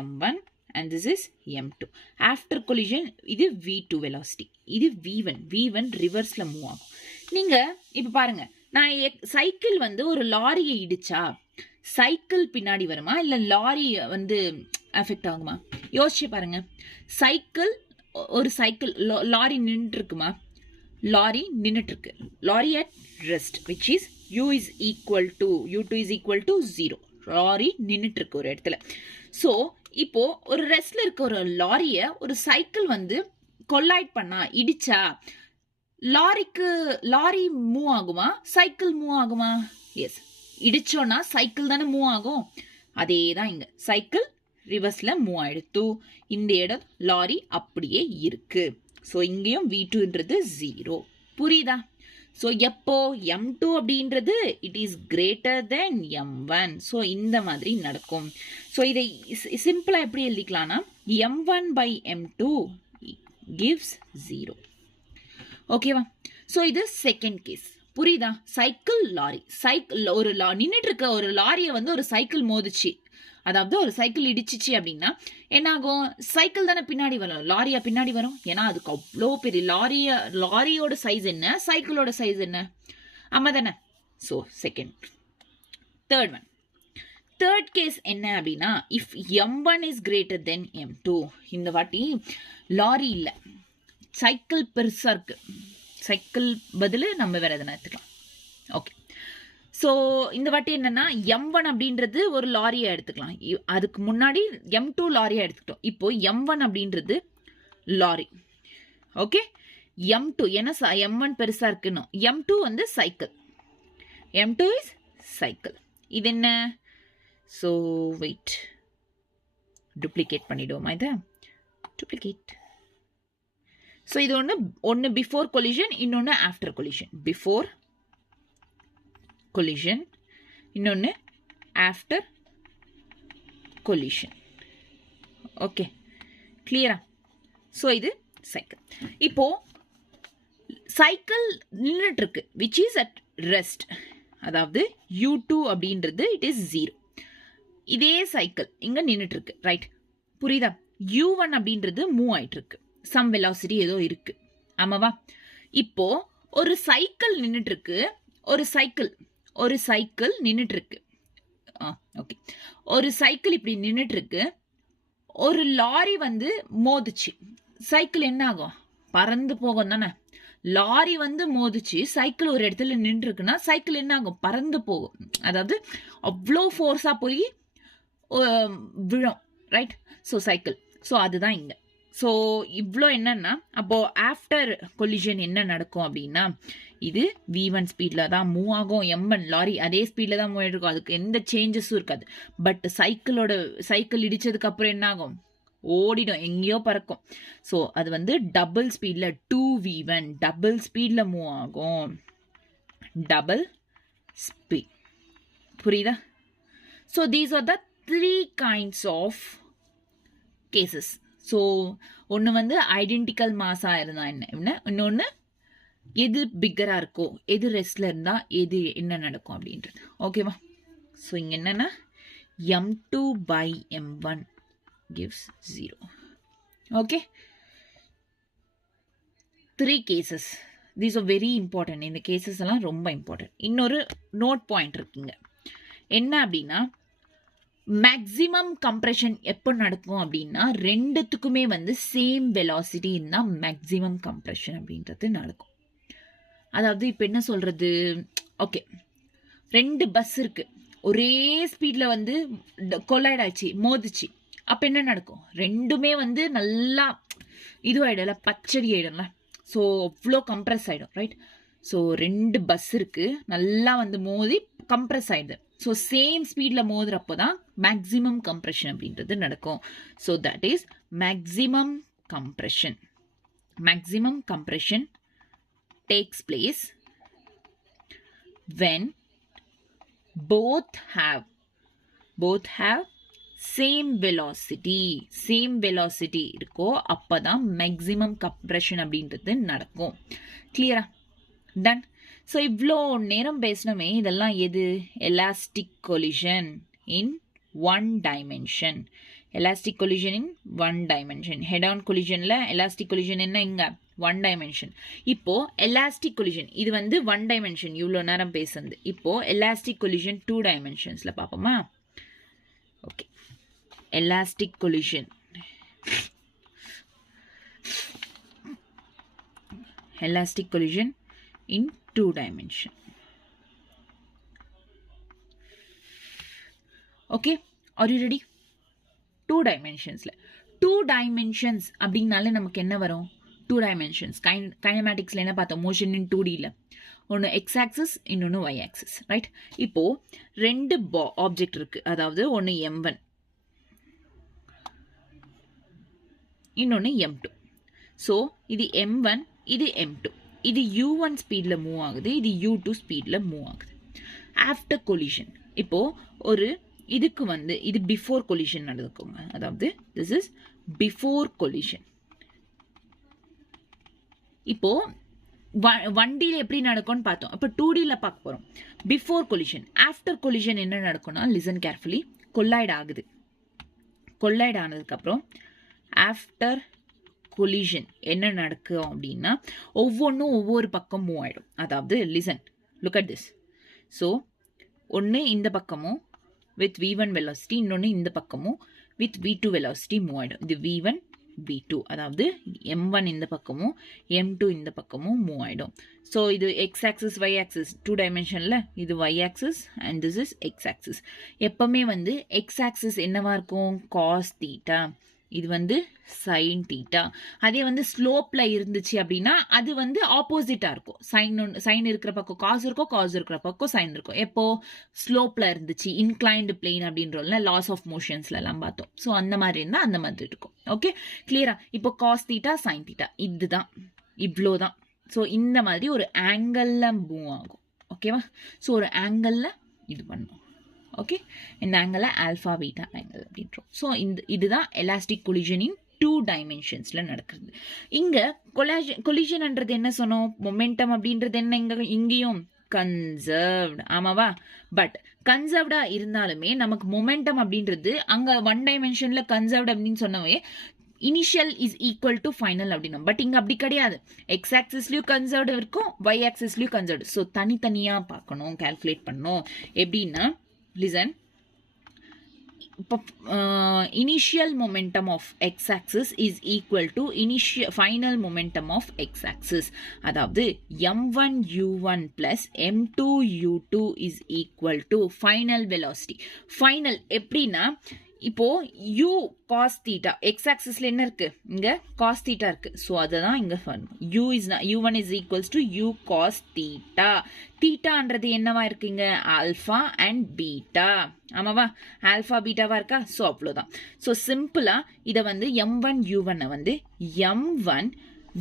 m1 and this is m2. After collision இது v2 velocity, இது v1 ரிவர்ஸ்ல மூவ் ஆகும். நீங்க இப்ப பாருங்க, நான் சைக்கிள் வந்து ஒரு லாரியை இடிச்சா சைக்கிள் பின்னாடி வருமா இல்ல லாரி வந்து அஃபெக்ட் ஆகுமா? யோசிச்சு பாருங்க. ஒரு சைக்கிள் லாரி நின்றுட்டு இருக்குமா? லாரி நின்றுட்டு இருக்கு. Lorry at rest which is u2 is equal to 0. Lorry நின்றுட்டு இருக்கு ஒரு இடத்துல. ஸோ இப்போ ஒரு ரெஸ்ட்ல இருக்க ஒரு லாரிய ஒரு சைக்கிள் வந்து கொல்லைட் பண்ணா, இடிச்சா லாரி மூவ் ஆகுமா சைக்கிள் மூவ் ஆகுமா? எஸ், இடிச்சோன்னா சைக்கிள் தானே மூவ் ஆகும். அதே தான் இங்க சைக்கிள் ரிவர்ஸ்ல மூவ் ஆயிடுத்து. இந்த இடம் லாரி அப்படியே இருக்கு. ஸோ இங்கேயும் v2ன்றது 0. புரியுதா? ஸோ எப்போ m2 அப்படின்றது it is greater than m1. So இந்த மாதிரி நடக்கும். ஸோ இதை சிம்பிளா எப்படி எழுதிக்கலாம்னா m1 by m2 gives 0. ஓகேவா? ஸோ இது செகண்ட் கேஸ். புரியுதா? சைக்கிள் லாரி ஒரு நின்றுட்டு இருக்க ஒரு லாரியை வந்து ஒரு சைக்கிள் மோதிச்சு, அதாவது ஒரு சைக்கிள் இடிச்சிச்சு அப்படின்னா என்ன ஆகும்? சைக்கிள் தானே பின்னாடி வரும், லாரியா பின்னாடி வரும். ஏன்னா அதுக்கு அவ்வளோ பெரிய லாரியோட சைஸ் என்ன, சைக்கிளோட சைஸ் என்ன, ஆமா தானே? So second. தேர்ட் கேஸ் என்ன அப்படின்னா if m1 is greater than m2. இந்த வாட்டி லாரி இல்லை, சைக்கிள் பெருசா இருக்கு. சைக்கிள் பதில் நம்ம வேற எதனா எடுத்துக்கலாம். ஓகே, ஸோ இந்த வாட்டி என்னன்னா m1 அப்படின்றது ஒரு லாரியை எடுத்துக்கலாம். அதுக்கு முன்னாடி m2 லாரியா எடுத்துக்கிட்டோம். இப்போ m1 அப்படின்றது லாரி. ஓகே, m2 ஏன்னா m1 பெருசா இருக்குன்னு, m2 வந்து சைக்கிள். m2 is cycle. இது என்ன? ஸோ வெயிட், டூப்ளிகேட் பண்ணிடுவோமா? இதை டூப்ளிகேட். ஸோ இது ஒன்று பிஃபோர் கொலிஷன், இன்னொன்று ஆஃப்டர் கொலிஷன். பிஃபோர் collision, இன்னொன்று after collision. ஓகே, கிளியரா? ஸோ இது சைக்கிள். இப்போ சைக்கிள் நின்றுட்டு இருக்கு which is at rest, அதாவது u2 அப்படின்றது it is 0. இதே சைக்கிள் இங்க நின்றுட்டு இருக்கு, ரைட்? புரியுதா? u1 அப்படின்றது மூவ் ஆயிட்டு இருக்கு, சம் வெலாசிட்டி ஏதோ இருக்கு, ஆமாவா? இப்போ ஒரு சைக்கிள் நின்றுட்டு இருக்கு, ஒரு சைக்கிள் நின்றுட்டு இருக்கு. ஓகே, ஒரு சைக்கிள் இப்படி நின்றுட்டு இருக்கு, ஒரு லாரி வந்து மோதிச்சு, சைக்கிள் என்ன ஆகும்? பறந்து போகும் தானே. லாரி வந்து மோதிச்சு, சைக்கிள் ஒரு இடத்துல நின்று இருக்குன்னா சைக்கிள் என்ன ஆகும்? பறந்து போகும். அதாவது அவ்வளோ ஃபோர்ஸா போய் விழும், ரைட்? So cycle. ஸோ அதுதான் இங்க. ஸோ இவ்வளோ என்னன்னா அப்போ ஆஃப்டர் கொலிஷன் என்ன நடக்கும் அப்படின்னா இது v1 ஸ்பீடில் தான் மூவ் ஆகும். m1 லாரி அதே ஸ்பீடில் தான் மூவ் ஆகிருக்கும், அதுக்கு எந்த சேஞ்சஸும் இருக்காது. பட் சைக்கிள் இடிச்சதுக்கு அப்புறம் என்ன ஆகும்? ஓடிடும், எங்கேயோ பறக்கும். ஸோ அது வந்து டபுள் ஸ்பீடில் 2v1 டபுள் ஸ்பீடில் மூவ் ஆகும். Double speed. புரியுதா? So these are the 3 kinds of cases. So ஒன்று வந்து ஐடென்டிக்கல் மாஸாக இருந்தா என்ன, இன்னொன்று எது பிக்கராக இருக்கோ, எது ரெஸ்ட்ல இருந்தால் எது என்ன நடக்கும் அப்படின்றது. ஓகேவா? ஸோ இங்கே என்னென்னா m2 by m1 gives 0. Okay, 3 cases. These are very important. இந்த கேசஸ் எல்லாம் ரொம்ப இம்பார்ட்டன்ட். இன்னொரு நோட் பாயிண்ட் இருக்குங்க. என்ன அப்படின்னா மேக்ஸிமம் கம்ப்ரெஷன் எப்போ நடக்கும் அப்படின்னா ரெண்டுத்துக்குமே வந்து சேம் வெலாசிட்டி இருந்தால் மேக்ஸிமம் கம்ப்ரெஷன் அப்படின்றது நடக்கும். அதாவது இப்போ என்ன சொல்றது? ஓகே, 2 பஸ் இருக்கு, ஒரே ஸ்பீட்ல வந்து கொலைட் ஆயிடுச்சு, மோதிச்சு. அப்போ என்ன நடக்கும்? ரெண்டுமே வந்து நல்லா இதுவாயிடல, பச்சடி ஆயிடும்ல. ஸோ அவ்வளோ கம்ப்ரெஸ் ஆயிடும், ரைட்? ஸோ 2 பஸ் இருக்கு, நல்லா வந்து மோதி கம்ப்ரெஸ் ஆயிடுது. ஸோ சேம் ஸ்பீடில் மோதுறப்போ தான் மேக்ஸிமம் கம்ப்ரெஷன் அப்படின்றது நடக்கும். So that is maximum compression. Maximum compression takes place when both have same velocity இருக்கோ அப்பதான் மேக்ஸிமம் கம்ப்ரெஷன் அப்படின்றது நடக்கும். கிளியரா? டன். ஸோ இவ்வளோ நேரம் பேசணுமே, இதெல்லாம் எது? Elastic collision in one dimension. Elastic collision in one dimension. Head on collision la elastic collision என்ன இங்க one dimension. இப்போ elastic collision இது வந்து one dimension இவ்ளோ நேரம் பேசுனது. இப்போ elastic collision two dimensionsல பாப்போமா? Okay. Elastic collision. Elastic collision in two dimension. Okay, are you ready? Two dimensions. Two dimensions அப்படினாலே நமக்கு என்ன வரும்? Two dimensions. Kinematicsல என்ன பார்த்தோம்? Motion in 2D ல ஒன்னு x axis இன்னொன்னு y axis, right? இப்போ ரெண்டு ஆப்ஜெக்ட் இருக்கு. அதாவது ஒன்னு m1 இன்னொன்னு m2. So இது m1 இது m2. இது u1 ஸ்பீட்ல மூவ் ஆகுது, இது u2 ஸ்பீட்ல மூவ் ஆகுது. ஆஃப்டர் கொலிஷன் இப்போ ஒரு இதுக்கு வந்து இது பிஃபோர் கொலிஷன் நடக்குங்க. அதாவது this is before collision. இப்போ 1Dல எப்படி நடக்கும்னு பார்த்தோம். இப்போ 2Dல பார்க்க போறோம். Before collision. ஆஃப்டர் கொலிஷன் என்ன நடக்கும்னா லிசன் கேர்ஃபுல்லி. கொல்லைட் ஆகுது. கொல்லைட் ஆனதுக்கு அப்புறம் ஆஃப்டர் கொலிஷன் என்ன நடக்கும் அப்படின்னா ஒவ்வொன்றும் ஒவ்வொரு பக்கம் மூவ் ஆயிடும். அதாவது listen, look at this. So ஒன்று இந்த பக்கமும் வித் v1 வெலாசிட்டி, இன்னொன்று இந்த பக்கமும் வித் v2 வெலாசிட்டி மூவ் ஆயிடும். இது v1 v2, அதாவது m1 இந்த பக்கமும் m2 இந்த பக்கமும் மூவ் ஆயிடும். ஸோ இது x axis y axis two டைமென்ஷனில் இது y axis and this is x axis. எப்பவுமே வந்து x ஆக்சிஸ் என்னவா இருக்கும்? cos தீட்டா, இது வந்து சைன் தீட்டா. அதே வந்து ஸ்லோப்ல இருந்துச்சு அப்படின்னா அது வந்து ஆப்போசிட்டா இருக்கும். சைன் இருக்கிற பக்கம் காஸ் இருக்கும், காஸ் இருக்கிற பக்கம் சைன் இருக்கும். எப்போ ஸ்லோப்ல இருந்துச்சு, இன்க்ளைன்டு பிளேன் அப்படின்றோம்ல, லாஸ் ஆஃப் மோஷன்ஸ்ல எல்லாம் பார்த்தோம். ஸோ அந்த மாதிரி இருந்தா அந்த மாதிரி இருக்கும். ஓகே, கிளியரா? இப்போ காஸ் தீட்டா சைன் தீட்டா இதுதான், இவ்வளோதான். ஸோ இந்த மாதிரி ஒரு ஆங்கிள் மூவ் ஆகும். ஓகேவா? ஸோ ஒரு ஆங்கிள் இது பண்ணும். ஓகே, இந்த ஆங்கிள் ஆல்ஃபா பீட்டா ஆங்கிள் அப்படின்றோம். ஸோ இதுதான் எலாஸ்டிக் கொலிஷன் இன் டூ டைமென்ஷன்ஸ்ல நடக்கிறது. இங்க கொலிஷன்ன்றது என்ன சொன்னோம்? மொமெண்டம் அப்படின்றது என்ன? இங்கேயும் கன்சர்வ்ட், ஆமாவா? பட் கன்சர்வ்டா இருந்தாலுமே நமக்கு மொமெண்டம் அப்படின்றது அங்க ஒன் டைமென்ஷன்ல கன்சர்வ்ட் அப்படின்னு சொன்னவே initial is equal to final அப்படின்னா. பட் இங்க அப்படி கிடையாது. எக்ஸ் ஆக்சிஸ்லயும் கன்சர்வ்ட் இருக்கும், ஒய் ஆக்சிஸ்லயும் கன்சர்வ்ட். ஸோ தனித்தனியா பார்க்கணும், கால்குலேட் பண்ணணும். எப்படின்னா listen, initial momentum of x-axis is equal to final momentum of x-axis. அதாவது m1 u1 plus m2 u2 is equal to final velocity. Final எப்படின்னா இப்போ u cos theta x axisல என்ன இருக்கு? இங்க cos theta இருக்கு. சோ அதுதான் இங்க u1 is equals to u cos theta. தீட்டான்றது என்னவா இருக்குங்க? ஆல்பா அண்ட் பீட்டா, ஆமாவா? ஆல்பா பீட்டாவா இருக்கா? சோ அவ்வளவுதான். சோ சிம்பிளா இத வந்து m1 u1 வந்து m1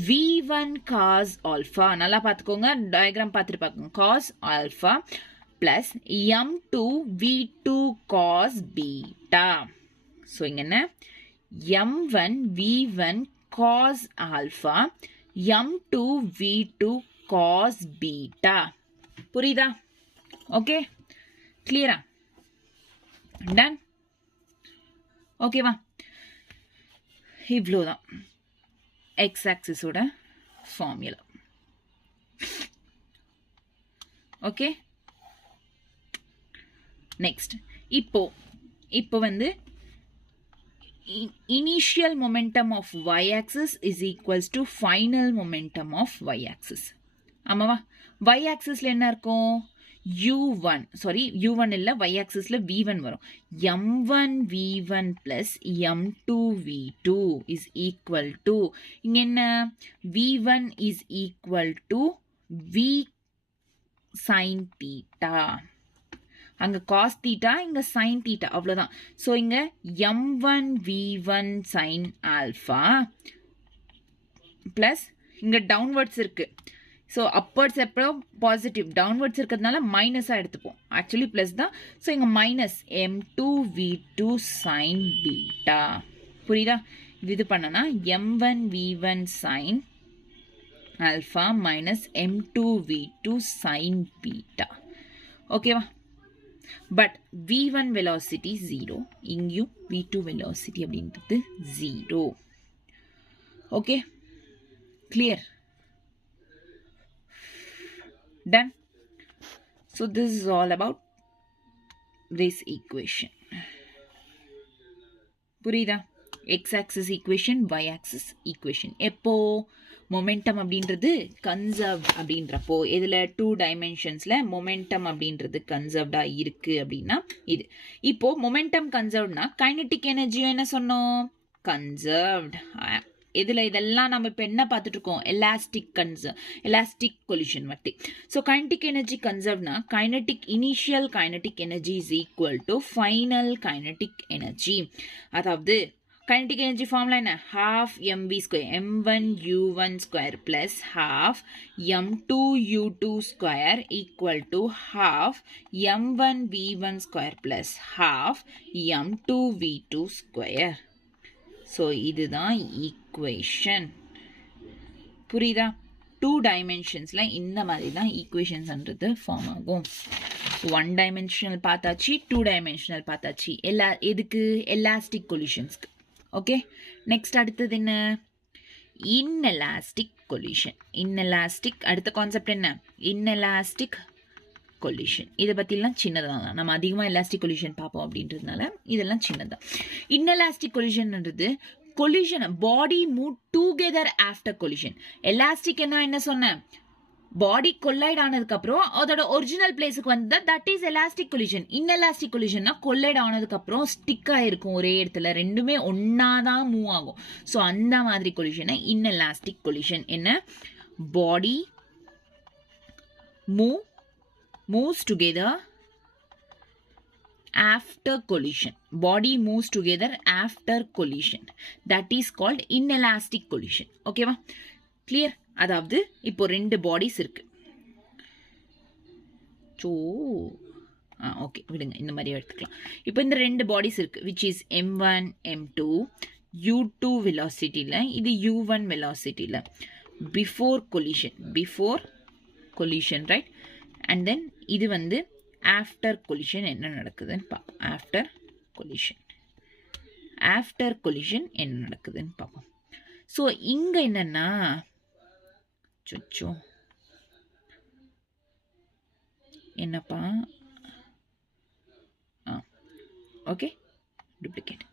v1 cos alpha, நல்லா பாத்துக்கோங்க, டயக்ராம் பார்த்துட்டு பாருங்க. cos alpha plus m2 v2 cos beta. So இங்க என்ன? m1 v1 cos alpha, m2 v2 cos beta. புரியுதா? ஓகே, கிளியரா? டன்? ஓகேவா? இவ்வளோதான் எக்ஸ் ஆக்சிஸோட ஃபார்முலா. ஓகே, நெக்ஸ்ட் இப்போ வந்து initial momentum of y-axis is equals to final momentum of y-axis. ஆமாவா? y-axisல என்ன இருக்கும்? u1 இல்ல, y-axisல v1 வரும். m1 v1 plus m2 v2 is equal to, இங்க என்ன? v1 is equal to v sin theta. அங்க cos theta, இங்க sin theta, அவ்வளவுதான். சோ இங்க m1 v1 sin alpha plus இங்க downwards இருக்கு. சோ upwards எப்போ பாசிட்டிவ், downwards இருக்கிறதுனால மைனஸா எடுத்துப்போம். ஆக்சுவலி பிளஸ் தான். சோ இங்க minus m2 v2 sin beta. புரியுதா? இது பண்ணனா m1 v1 sin alpha minus m2 v2 sin beta. ஓகேவா? பட் v1 velocity 0, இங்கேயும் v2 velocity அப்படின்றது 0. Okay, clear? Done? So this is all about this equation. புரியுதா? x-axis equation, y-axis equation. எப்போ momentum அப்படின்றது conserved அப்படின்றப்போ, இதில் 2 டைமென்ஷன்ஸில் மொமெண்டம் அப்படின்றது கன்சர்வ்டாக இருக்குது அப்படின்னா இது. இப்போது மொமெண்டம் கன்சர்வ்ட்னா கைனடிக் எனர்ஜியும் என்ன சொன்னோம்? கன்சர்வ்ட். இதில் இதெல்லாம் நம்ம இப்போ என்ன பார்த்துட்ருக்கோம்? எலாஸ்டிக் கொலிஷன் வட்டி. ஸோ கைனடிக் எனர்ஜி கன்சர்வ்னா initial kinetic energy is equal to final kinetic energy. அதாவது kinetic energy formula என்ன? half mv square m1 u1 square plus half m2 u2 square equal to half m1 v1 square plus half m2 v2 square. So இதுதான் equation. புரியுதா? 2 dimensionsல இந்த மாதிரி தான் equationsன்றது form ஆகும். 1 dimensional பார்த்தாச்சு, 2 dimensional பார்த்தாச்சு. எதுக்கு? எலாஸ்டிக் கொலிஷன்ஸ்க்கு. ஓகே, நெக்ஸ்ட் அடுத்தது என்ன? Inelastic collision. அடுத்த கான்செப்ட் என்ன? Inelastic collision. இதை பற்றிலாம் சின்னதாக தான், நம்ம அதிகமாக எலாஸ்டிக் கொலிஷன் பார்ப்போம் அப்படின்றதுனால இதெல்லாம் சின்னதாக. இன்எலாஸ்டிக் கொலிஷன்ன்றது collision body move together after collision. Elastic என்ன சொன்னேன்? பாடி கொல்லைட் ஆனதுக்கப்புறம் அதோட ஒரிஜினல் பிளேஸுக்கு வந்து that is elastic collision. Inelastic கொலிஷன்னா கொல்லைட் ஆனதுக்கப்புறம் ஸ்டிக் ஆகிருக்கும் ஒரே இடத்துல, ரெண்டுமே ஒன்றா தான் மூவ் ஆகும். ஸோ அந்த மாதிரி கொலிஷனை இன்எலாஸ்டிக் கொலிஷன். என்ன? Body moves together after collision. Body moves together after collision. That is called inelastic collision. ஓகேவா? கிளியர்? அதாவது இப்போ 2 பாடிஸ் இருக்கு. ஸோ ஓகே விடுங்க, இந்த மாதிரி எடுத்துக்கலாம். இப்போ இந்த 2 பாடிஸ் இருக்கு, which is m1 m2 u2 வெலாசிட்டியில், இது u1 வெலாசிட்டியில். Before collision right. And then இது வந்து ஆஃப்டர் கொலிஷன் என்ன நடக்குதுன்னு பார்ப்போம். ஆஃப்டர் கொலிஷன் என்ன நடக்குதுன்னு பார்ப்போம். ஸோ இங்கே என்னன்னா என்னப்பா? Okay, duplicate.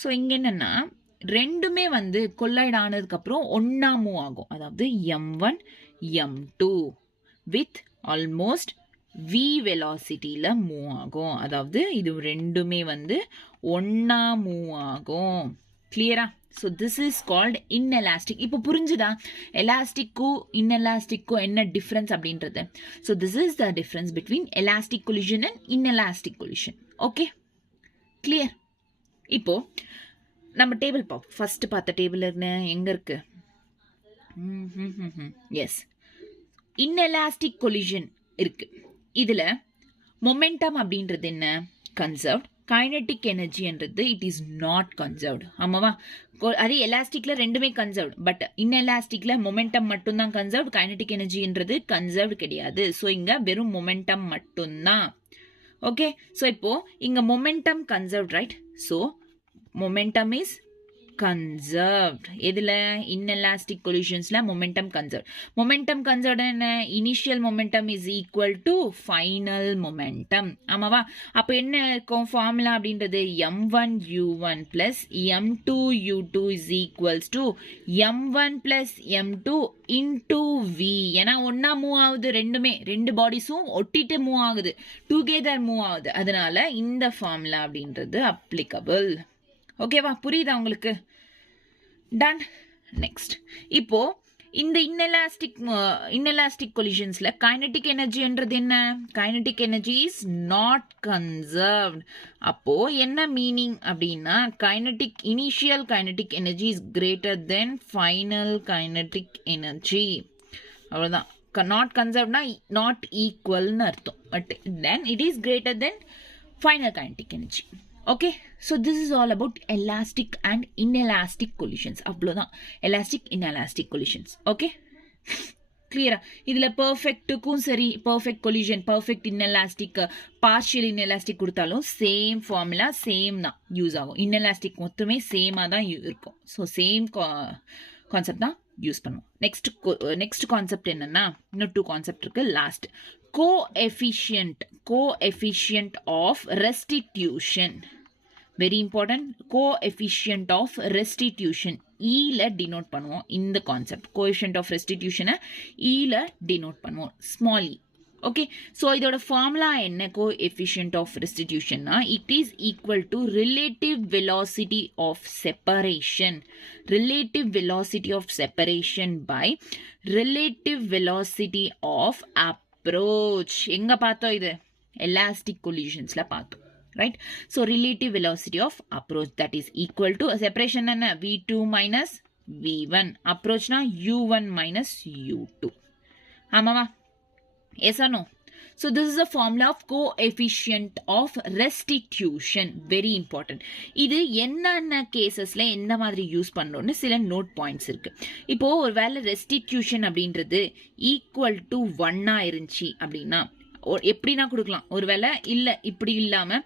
ஸோ இங்கே என்னன்னா ரெண்டுமே வந்து கொல்லைட் ஆனதுக்கப்புறம் ஒன்றா மூவ் ஆகும். அதாவது m1 m2 with almost v வெலாசிட்டியில் மூவ் ஆகும். அதாவது இது ரெண்டுமே வந்து ஒன்றா மூவ் ஆகும். கிளியரா? So this is called inelastic. இப்போ புரிஞ்சுதா எலாஸ்டிக்கும் இன்எலாஸ்டிக்கும் என்ன டிஃப்ரென்ஸ் அப்படின்றது? So this is the difference between elastic collision and inelastic collision. Okay, clear? இப்போ நம்ம டேபிள் பார்ப்போம். ஃபர்ஸ்ட் பார்த்த டேபிள் எங்க இருக்கு? எஸ், இன்எலாஸ்டிக் கொலிஷன் இருக்கு. இதுல மொமெண்டம் அப்படின்றது என்ன? கன்சர்வ்ட். கைனடிக் எனர்ஜின்றது இட் இஸ் நாட் கன்சர்வ்ட். ஆமாவா? அதே எலாஸ்டிக்ல ரெண்டுமே கன்சர்வ்ட், பட் இன்எலாஸ்டிக்ல மொமெண்டம் மட்டும்தான் கன்சர்வ்ட். கைனடிக் எனர்ஜின்றது கன்சர்வ்ட் கிடையாது. ஸோ இங்க வெறும் மொமெண்டம் மட்டும்தான். ஓகே, ஸோ இப்போ இங்க momentum conserved right. So momentum is conserved. எதுல? inelastic collisions momentum conserved. Momentum conserved என்ன? Initial momentum is equal to final momentum. ஆமாவா? அப்ப என்ன இருக்கும் ஃபார்முலா அப்படின்றது? m1 u1 plus m2 u2 is equals to m1 plus m2 into v. ஏன்னா ஒன்னா move ஆகுது, ரெண்டுமே ரெண்டு பாடிஸும் ஒட்டிட்டு மூவ் ஆகுது, டுகெதர் மூவ் ஆகுது. அதனால இந்த ஃபார்முலா அப்படின்றது அப்ளிகபிள். ஓகேவா? புரியுதா உங்களுக்கு? டன். நெக்ஸ்ட், இப்போ இந்த இன்எலாஸ்டிக் கொலிஷன்ஸ்ல கைனடிக் எனர்ஜின்றது என்ன? Kinetic energy is not conserved. அப்போ என்ன மீனிங் அப்படின்னா, initial kinetic energy is greater than final kinetic energy. அவ்வளவுதான். நாட் கன்சர்வ்ட்னா நாட் ஈக்குவல்னு அர்த்தம். But then it is greater than final kinetic energy. Okay, so this is all about elastic and inelastic collisions. அவ்வளவுதான், elastic inelastic collisions. Okay, கிளியரா? இதுல பெர்ஃபெக்ட்டுக்கும் சரி, perfect collision, perfect inelastic, partial inelastic கொடுத்தாலும் same formula, same தான் use ஆகும். Inelastic மொத்தமே சேமா தான் இருக்கும். ஸோ சேம் கான்செப்ட் தான் யூஸ் பண்ணுவோம். நெக்ஸ்ட் கான்செப்ட் என்னன்னா, இன்னும் 2 கான்செப்ட் இருக்கு. Last coefficient of restitution. Very important. Coefficient of restitution ஈல டினோட் பண்ணுவோம். இந்த கான்செப்ட் கோஎஃபிஷியன்ட் ஆஃப் ரெஸ்டிடியூஷனை ஈல டினோட் பண்ணுவோம், ஸ்மால் இ. ஓகே, ஸோ இதோட ஃபார்முலா என்ன? கோஎஃபிஷியன்ட் ஆஃப் ரெஸ்டிடியூஷன்னா it is equal to relative velocity of separation. Relative velocity of separation by relative velocity of approach. எங்க பார்த்தோம் இது? எலாஸ்டிக் கொலிஷன்ஸ்ல பார்த்தோம். Right? So relative velocity of approach, that is equal to separation and v2 minus v1. Approach na u1 minus u2. Amava? Yes or no? So this is a formula of coefficient of restitution. Very important. இது என்னென்ன கேசஸ்ல எந்த மாதிரி use பண்றோம்னு சில note points இருக்கு. இப்போ ஒரு வேளை ரெஸ்டிடியூஷன் அப்படின்றது ஈக்குவல் டு 1 இருந்துச்சு அப்படின்னா எப்படின்னா கொடுக்கலாம். ஒருவேளை இல்ல இப்படி இல்லாம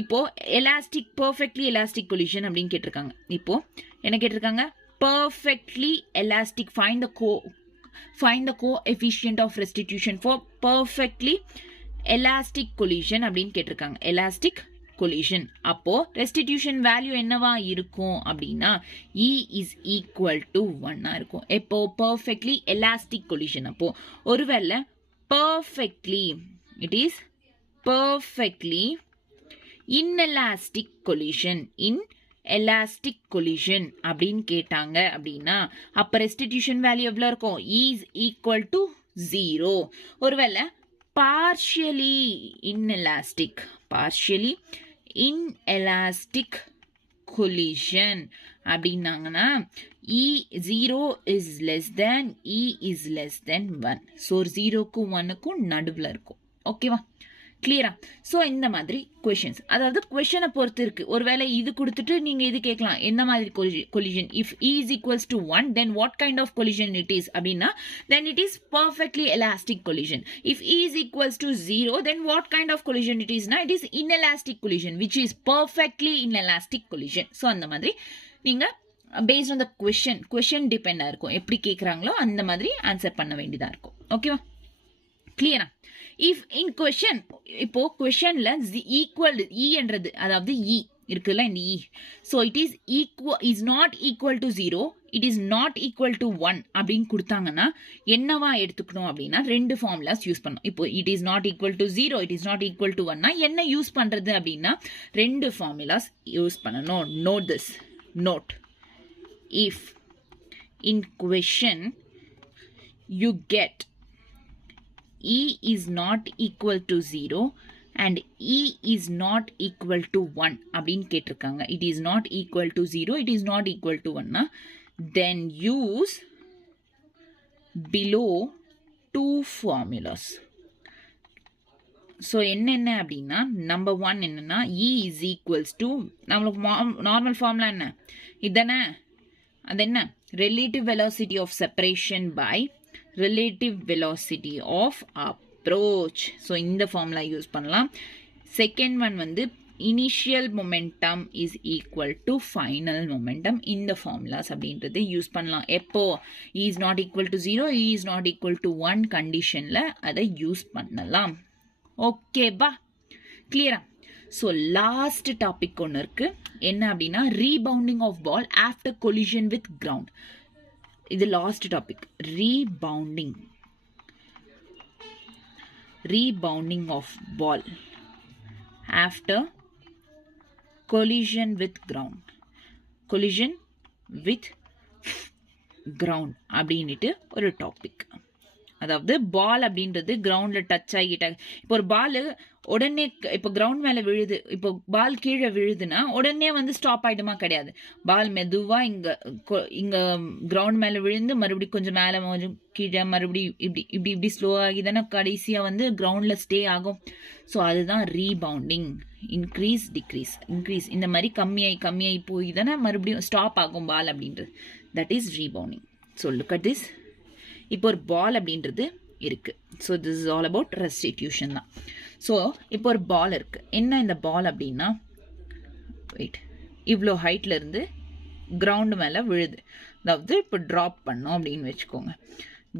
இப்போ எலாஸ்டிக், பெர்ஃபெக்ட்லி எலாஸ்டிக் கொலிஷன் அப்படின்னு கேட்டிருக்காங்க. இப்போ என்ன கேட்டிருக்காங்க? Perfectly elastic, find the coefficient of restitution for perfectly elastic collision அப்படின்னு கேட்டிருக்காங்க. Elastic collision. அப்போ ரெஸ்டிடியூஷன் வேல்யூ என்னவா இருக்கும் அப்படின்னா E இஸ் ஈக்குவல் டு 1 இருக்கும். எப்போ? Perfectly elastic collision. அப்போ ஒருவேளை perfectly, it is perfectly inelastic collision, inelastic collision அப்படின்னு கேட்டாங்க அப்படின்னா அப்ப ரெஸ்டிடியூஷன் வேல்யூ எவ்வளவு இருக்கும்? is equal to 0. ஒருவேளை partially inelastic collision அப்படின்னாங்கன்னா E0 is less than E is less than 1. So 0க்கும் 1க்கும் நடுவில் இருக்கும். ஓகேவா? கிளியரா? ஸோ இந்த மாதிரி கொஷின்ஸ், அதாவது கொஷனை பொறுத்து இருக்கு. ஒருவேளை இது கொடுத்துட்டு நீங்க இது கேட்கலாம், என்ன மாதிரி collision? If E is equals to 1, then what kind of collision it is அப்படின்னா then it is perfectly elastic collision. If E is equals to 0, then what kind of collision it is? It is inelastic collision, which is perfectly inelastic collision. So அந்த மாதிரி நீங்க based on the question depend இருக்கும். எப்படி கேட்குறாங்களோ அந்த மாதிரி answer பண்ண வேண்டியதா இருக்கும். ஓகேவா? கிளியரா? இஃப் இன் கொஷன், இப்போ கொஷன்ல ஈக்குவல் இ என்றது, அதாவது இ இருக்குல்ல, இந்த e, so it is is not equal to 0, it is not equal to 1 அப்படின்னு கொடுத்தாங்கன்னா என்னவா எடுத்துக்கணும் அப்படின்னா 2 ஃபார்முலாஸ் யூஸ் பண்ணணும். இப்போ it is not equal to 0, it is not equal to 1னா என்ன யூஸ் பண்றது அப்படின்னா 2 ஃபார்முலாஸ் யூஸ் பண்ணணும். Note this, note. If in question you get E is not equal to 0 and E is not equal to 1 அப்படின்னு கேட்டிருக்காங்க, it is not equal to 0, it is not equal to 1, then use below 2 formulas. So என்னென்ன அப்படின்னா number 1 என்னன்னா E is equals to, நம்மளுக்கு normal formula என்ன? இதுதானே? அது என்ன? relative velocity of separation by relative velocity of approach. So இந்த formula use பண்ணலாம். செகண்ட் ஒன் வந்து initial momentum is equal to final momentum. இந்த ஃபார்முலாஸ் அப்படின்றது யூஸ் பண்ணலாம். எப்போ? E is not equal to 0, E is not equal to 1 கண்டிஷன்ல அதை use பண்ணலாம். ஓகேவா? கிளியரா? ஸோ லாஸ்ட் டாபிக் ஒன்று இருக்கு. என்ன அப்படின்னா rebounding of ball after collision with ground. இது last topic. Rebounding of ball after collision with ground அப்படின்ட்டு ஒரு டாபிக். அதாவது பால் அப்படின்றது கிரவுண்ட்ல டச் ஆகிட்டாங்க. இப்போ ஒரு பால் உடனே இப்போ கிரவுண்ட் மேல விழுது, இப்போ பால் கீழே விழுதுன்னா உடனே வந்து ஸ்டாப் ஆயிடுமா? கிடையாது. பால் மெதுவா இங்க கிரவுண்ட் மேல விழுந்து மறுபடியும் கொஞ்சம் மேல கொஞ்சம் கீழே மறுபடியும் இப்படி ஸ்லோ ஆகி தானே கடைசியா வந்து கிரவுண்ட்ல ஸ்டே ஆகும். ஸோ அதுதான் ரீபவுண்டிங். இன்க்ரீஸ் இந்த மாதிரி கம்மியாகி போய் தானே மறுபடியும் ஸ்டாப் ஆகும் பால் அப்படின்றது. That is rebounding. So look at this. இப்போ ஒரு பால் அப்படின்றது இருக்குது. So this is all about restitution தான். ஸோ இப்போ ஒரு பால் இருக்குது. என்ன இந்த பால் அப்படின்னா, வெயிட், இவ்வளோ ஹைட்லேருந்து கிரவுண்டு மேலே விழுது. அதாவது இப்போ ட்ராப் பண்ணோம் அப்படின்னு வச்சுக்கோங்க.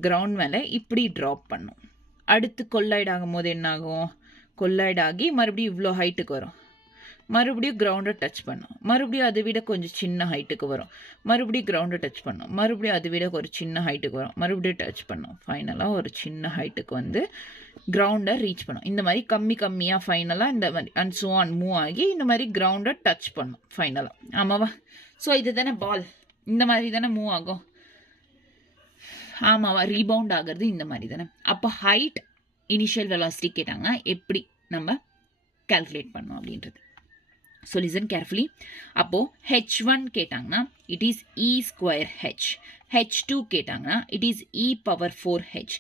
கிரவுண்ட் மேலே இப்படி ட்ராப் பண்ணோம். அடுத்து கொல்லைட் ஆகும் போது என்ன ஆகும்? கொல்லைட் ஆகி மறுபடியும் இவ்வளோ ஹைட்டுக்கு வரும். மறுபடியும் கிரவுண்டை டச் பண்ணும். மறுபடியும் அதை விட கொஞ்சம் சின்ன ஹைட்டுக்கு வரும். மறுபடியும் கிரவுண்டை டச் பண்ணும். மறுபடியும் அதை விட ஒரு சின்ன ஹைட்டுக்கு வரும். மறுபடியும் டச் பண்ணும். ஃபைனலாக ஒரு சின்ன ஹைட்டுக்கு வந்து கிரவுண்டை ரீச் பண்ணும். இந்த மாதிரி கம்மியாக ஃபைனலாக இந்த மாதிரி அண்ட் ஸோ ஆன் மூவ் ஆகி இந்த மாதிரி கிரவுண்டை டச் பண்ணும் ஃபைனலாக. ஆமாவா? ஸோ இது தானே பால். இந்த மாதிரி தானே மூவ் ஆகும். ஆமாவா? ரீபவுண்ட் ஆகிறது இந்த மாதிரி தானே. அப்போ ஹைட் இனிஷியல் வெலாசிட்டி கேட்டாங்கன்னா எப்படி நம்ம கால்குலேட் பண்ணோம் அப்படின்றது. So listen carefully. அப்போது H1 கேட்டாங்கன்னா it is E square H. H2 கேட்டாங்கன்னா it is E power 4H.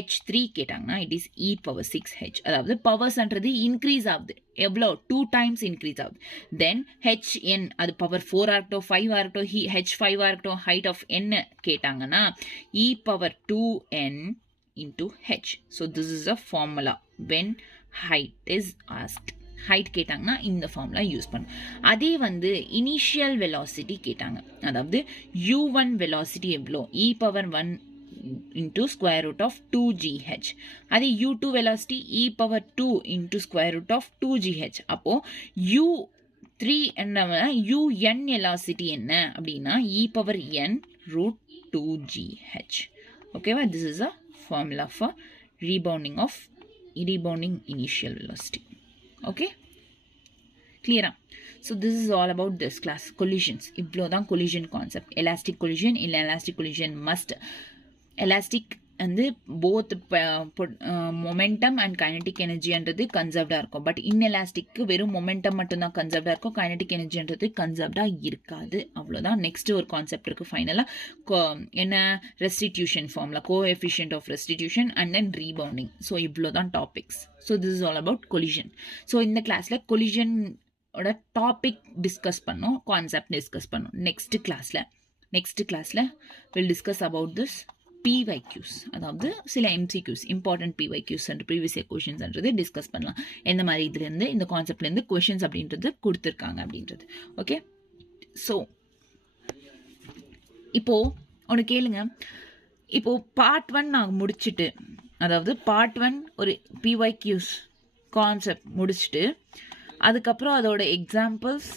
H3 கேட்டாங்கன்னா it is E power 6H. அதாவது பவர்ஸ்ன்றது இன்க்ரீஸ் ஆகுது. எவ்வளோ? 2 times இன்க்ரீஸ் ஆகுது. தென் Hn அது பவர் 4 இருக்கட்டும் 5 இருக்கட்டும் H5 இருக்கட்டும் ஹைட் ஆஃப் n கேட்டாங்கன்னா E power 2n into H. So this is a formula when height is asked. Height கேட்டாங்கன்னா இந்த ஃபார்முலா யூஸ் பண்ணும். அதே வந்து இனிஷியல் வெலாசிட்டி கேட்டாங்க. அதாவது u1 வெலாசிட்டி எவ்வளோ? E power 1 into square root of 2gh. அதே u2 velocity E power 2 into square root of 2gh. அப்போ u3 என்ன, un வெலாசிட்டி என்ன அப்படின்னா E power n root 2gh. ஓகேவா? This is a formula for rebounding initial velocity. Okay, clear? So this is all about this class. Collisions. இவ்வளோ தான் collision concept. Elastic collision, inelastic collision must. Elastic வந்து both momentum and kinetic energy என்றது கன்சர்வ்டாக இருக்கும். But இன்எலாஸ்டிக்கு வெறும் momentum மட்டும்தான் கன்சர்வ்டாக இருக்கும். Kinetic எனர்ஜின்றது கன்சர்வ்டாக இருக்காது. அவ்வளோதான். நெக்ஸ்ட் ஒரு கான்செப்ட் இருக்குது ஃபைனலாக. என்ன? Restitution formula, coefficient of restitution and then rebounding. So இவ்வளோ தான் topics. So this is all about collision. So இந்த கிளாஸில் கொலிஷன் ஓட டாபிக் டிஸ்கஸ் பண்ணோம், கான்செப்ட் டிஸ்கஸ் பண்ணோம். நெக்ஸ்ட் கிளாஸில் will discuss about this PYQs, அதாவது சில MCQs, important PYQs and previous year கொஷின்ஸ்ன்றது டிஸ்கஸ் பண்ணலாம். எந்த மாதிரி இதுலேருந்து இந்த கான்செப்ட்லேருந்து கொஷின்ஸ் அப்படின்றது கொடுத்துருக்காங்க அப்படின்றது. ஓகே, ஸோ இப்போது ஒன்று கேளுங்க. இப்போது பார்ட் 1 நான் முடிச்சுட்டு, அதாவது பார்ட் 1 ஒரு PYQs கான்செப்ட் முடிச்சுட்டு அதுக்கப்புறம் அதோட எக்ஸாம்பிள்ஸ்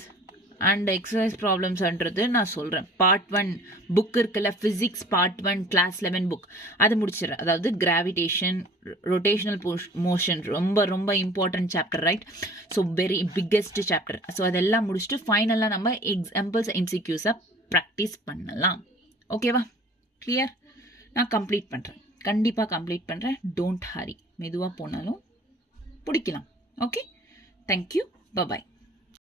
அண்ட் எக்ஸசைஸ் ப்ராப்ளம்ஸ்ன்றது நான் சொல்கிறேன். பார்ட் 1 புக் இருக்குல்ல, ஃபிசிக்ஸ் பார்ட் 1 கிளாஸ் 11 புக், அது முடிச்சிடுறேன். அதாவது கிராவிடேஷன், ரொட்டேஷனல் மோஷன் ரொம்ப ரொம்ப important chapter, right? So very biggest chapter. So அதெல்லாம் முடிச்சுட்டு ஃபைனலாக நம்ம எக்ஸாம்பிள்ஸ் MCQஸை ப்ராக்டிஸ் பண்ணலாம். ஓகேவா? கிளியர்? நான் கம்ப்ளீட் பண்ணுறேன், கண்டிப்பாக கம்ப்ளீட் பண்ணுறேன். டோன்ட் ஹரி, மெதுவாக போனாலும் பிடிக்கலாம். Okay, thank you, bye bye.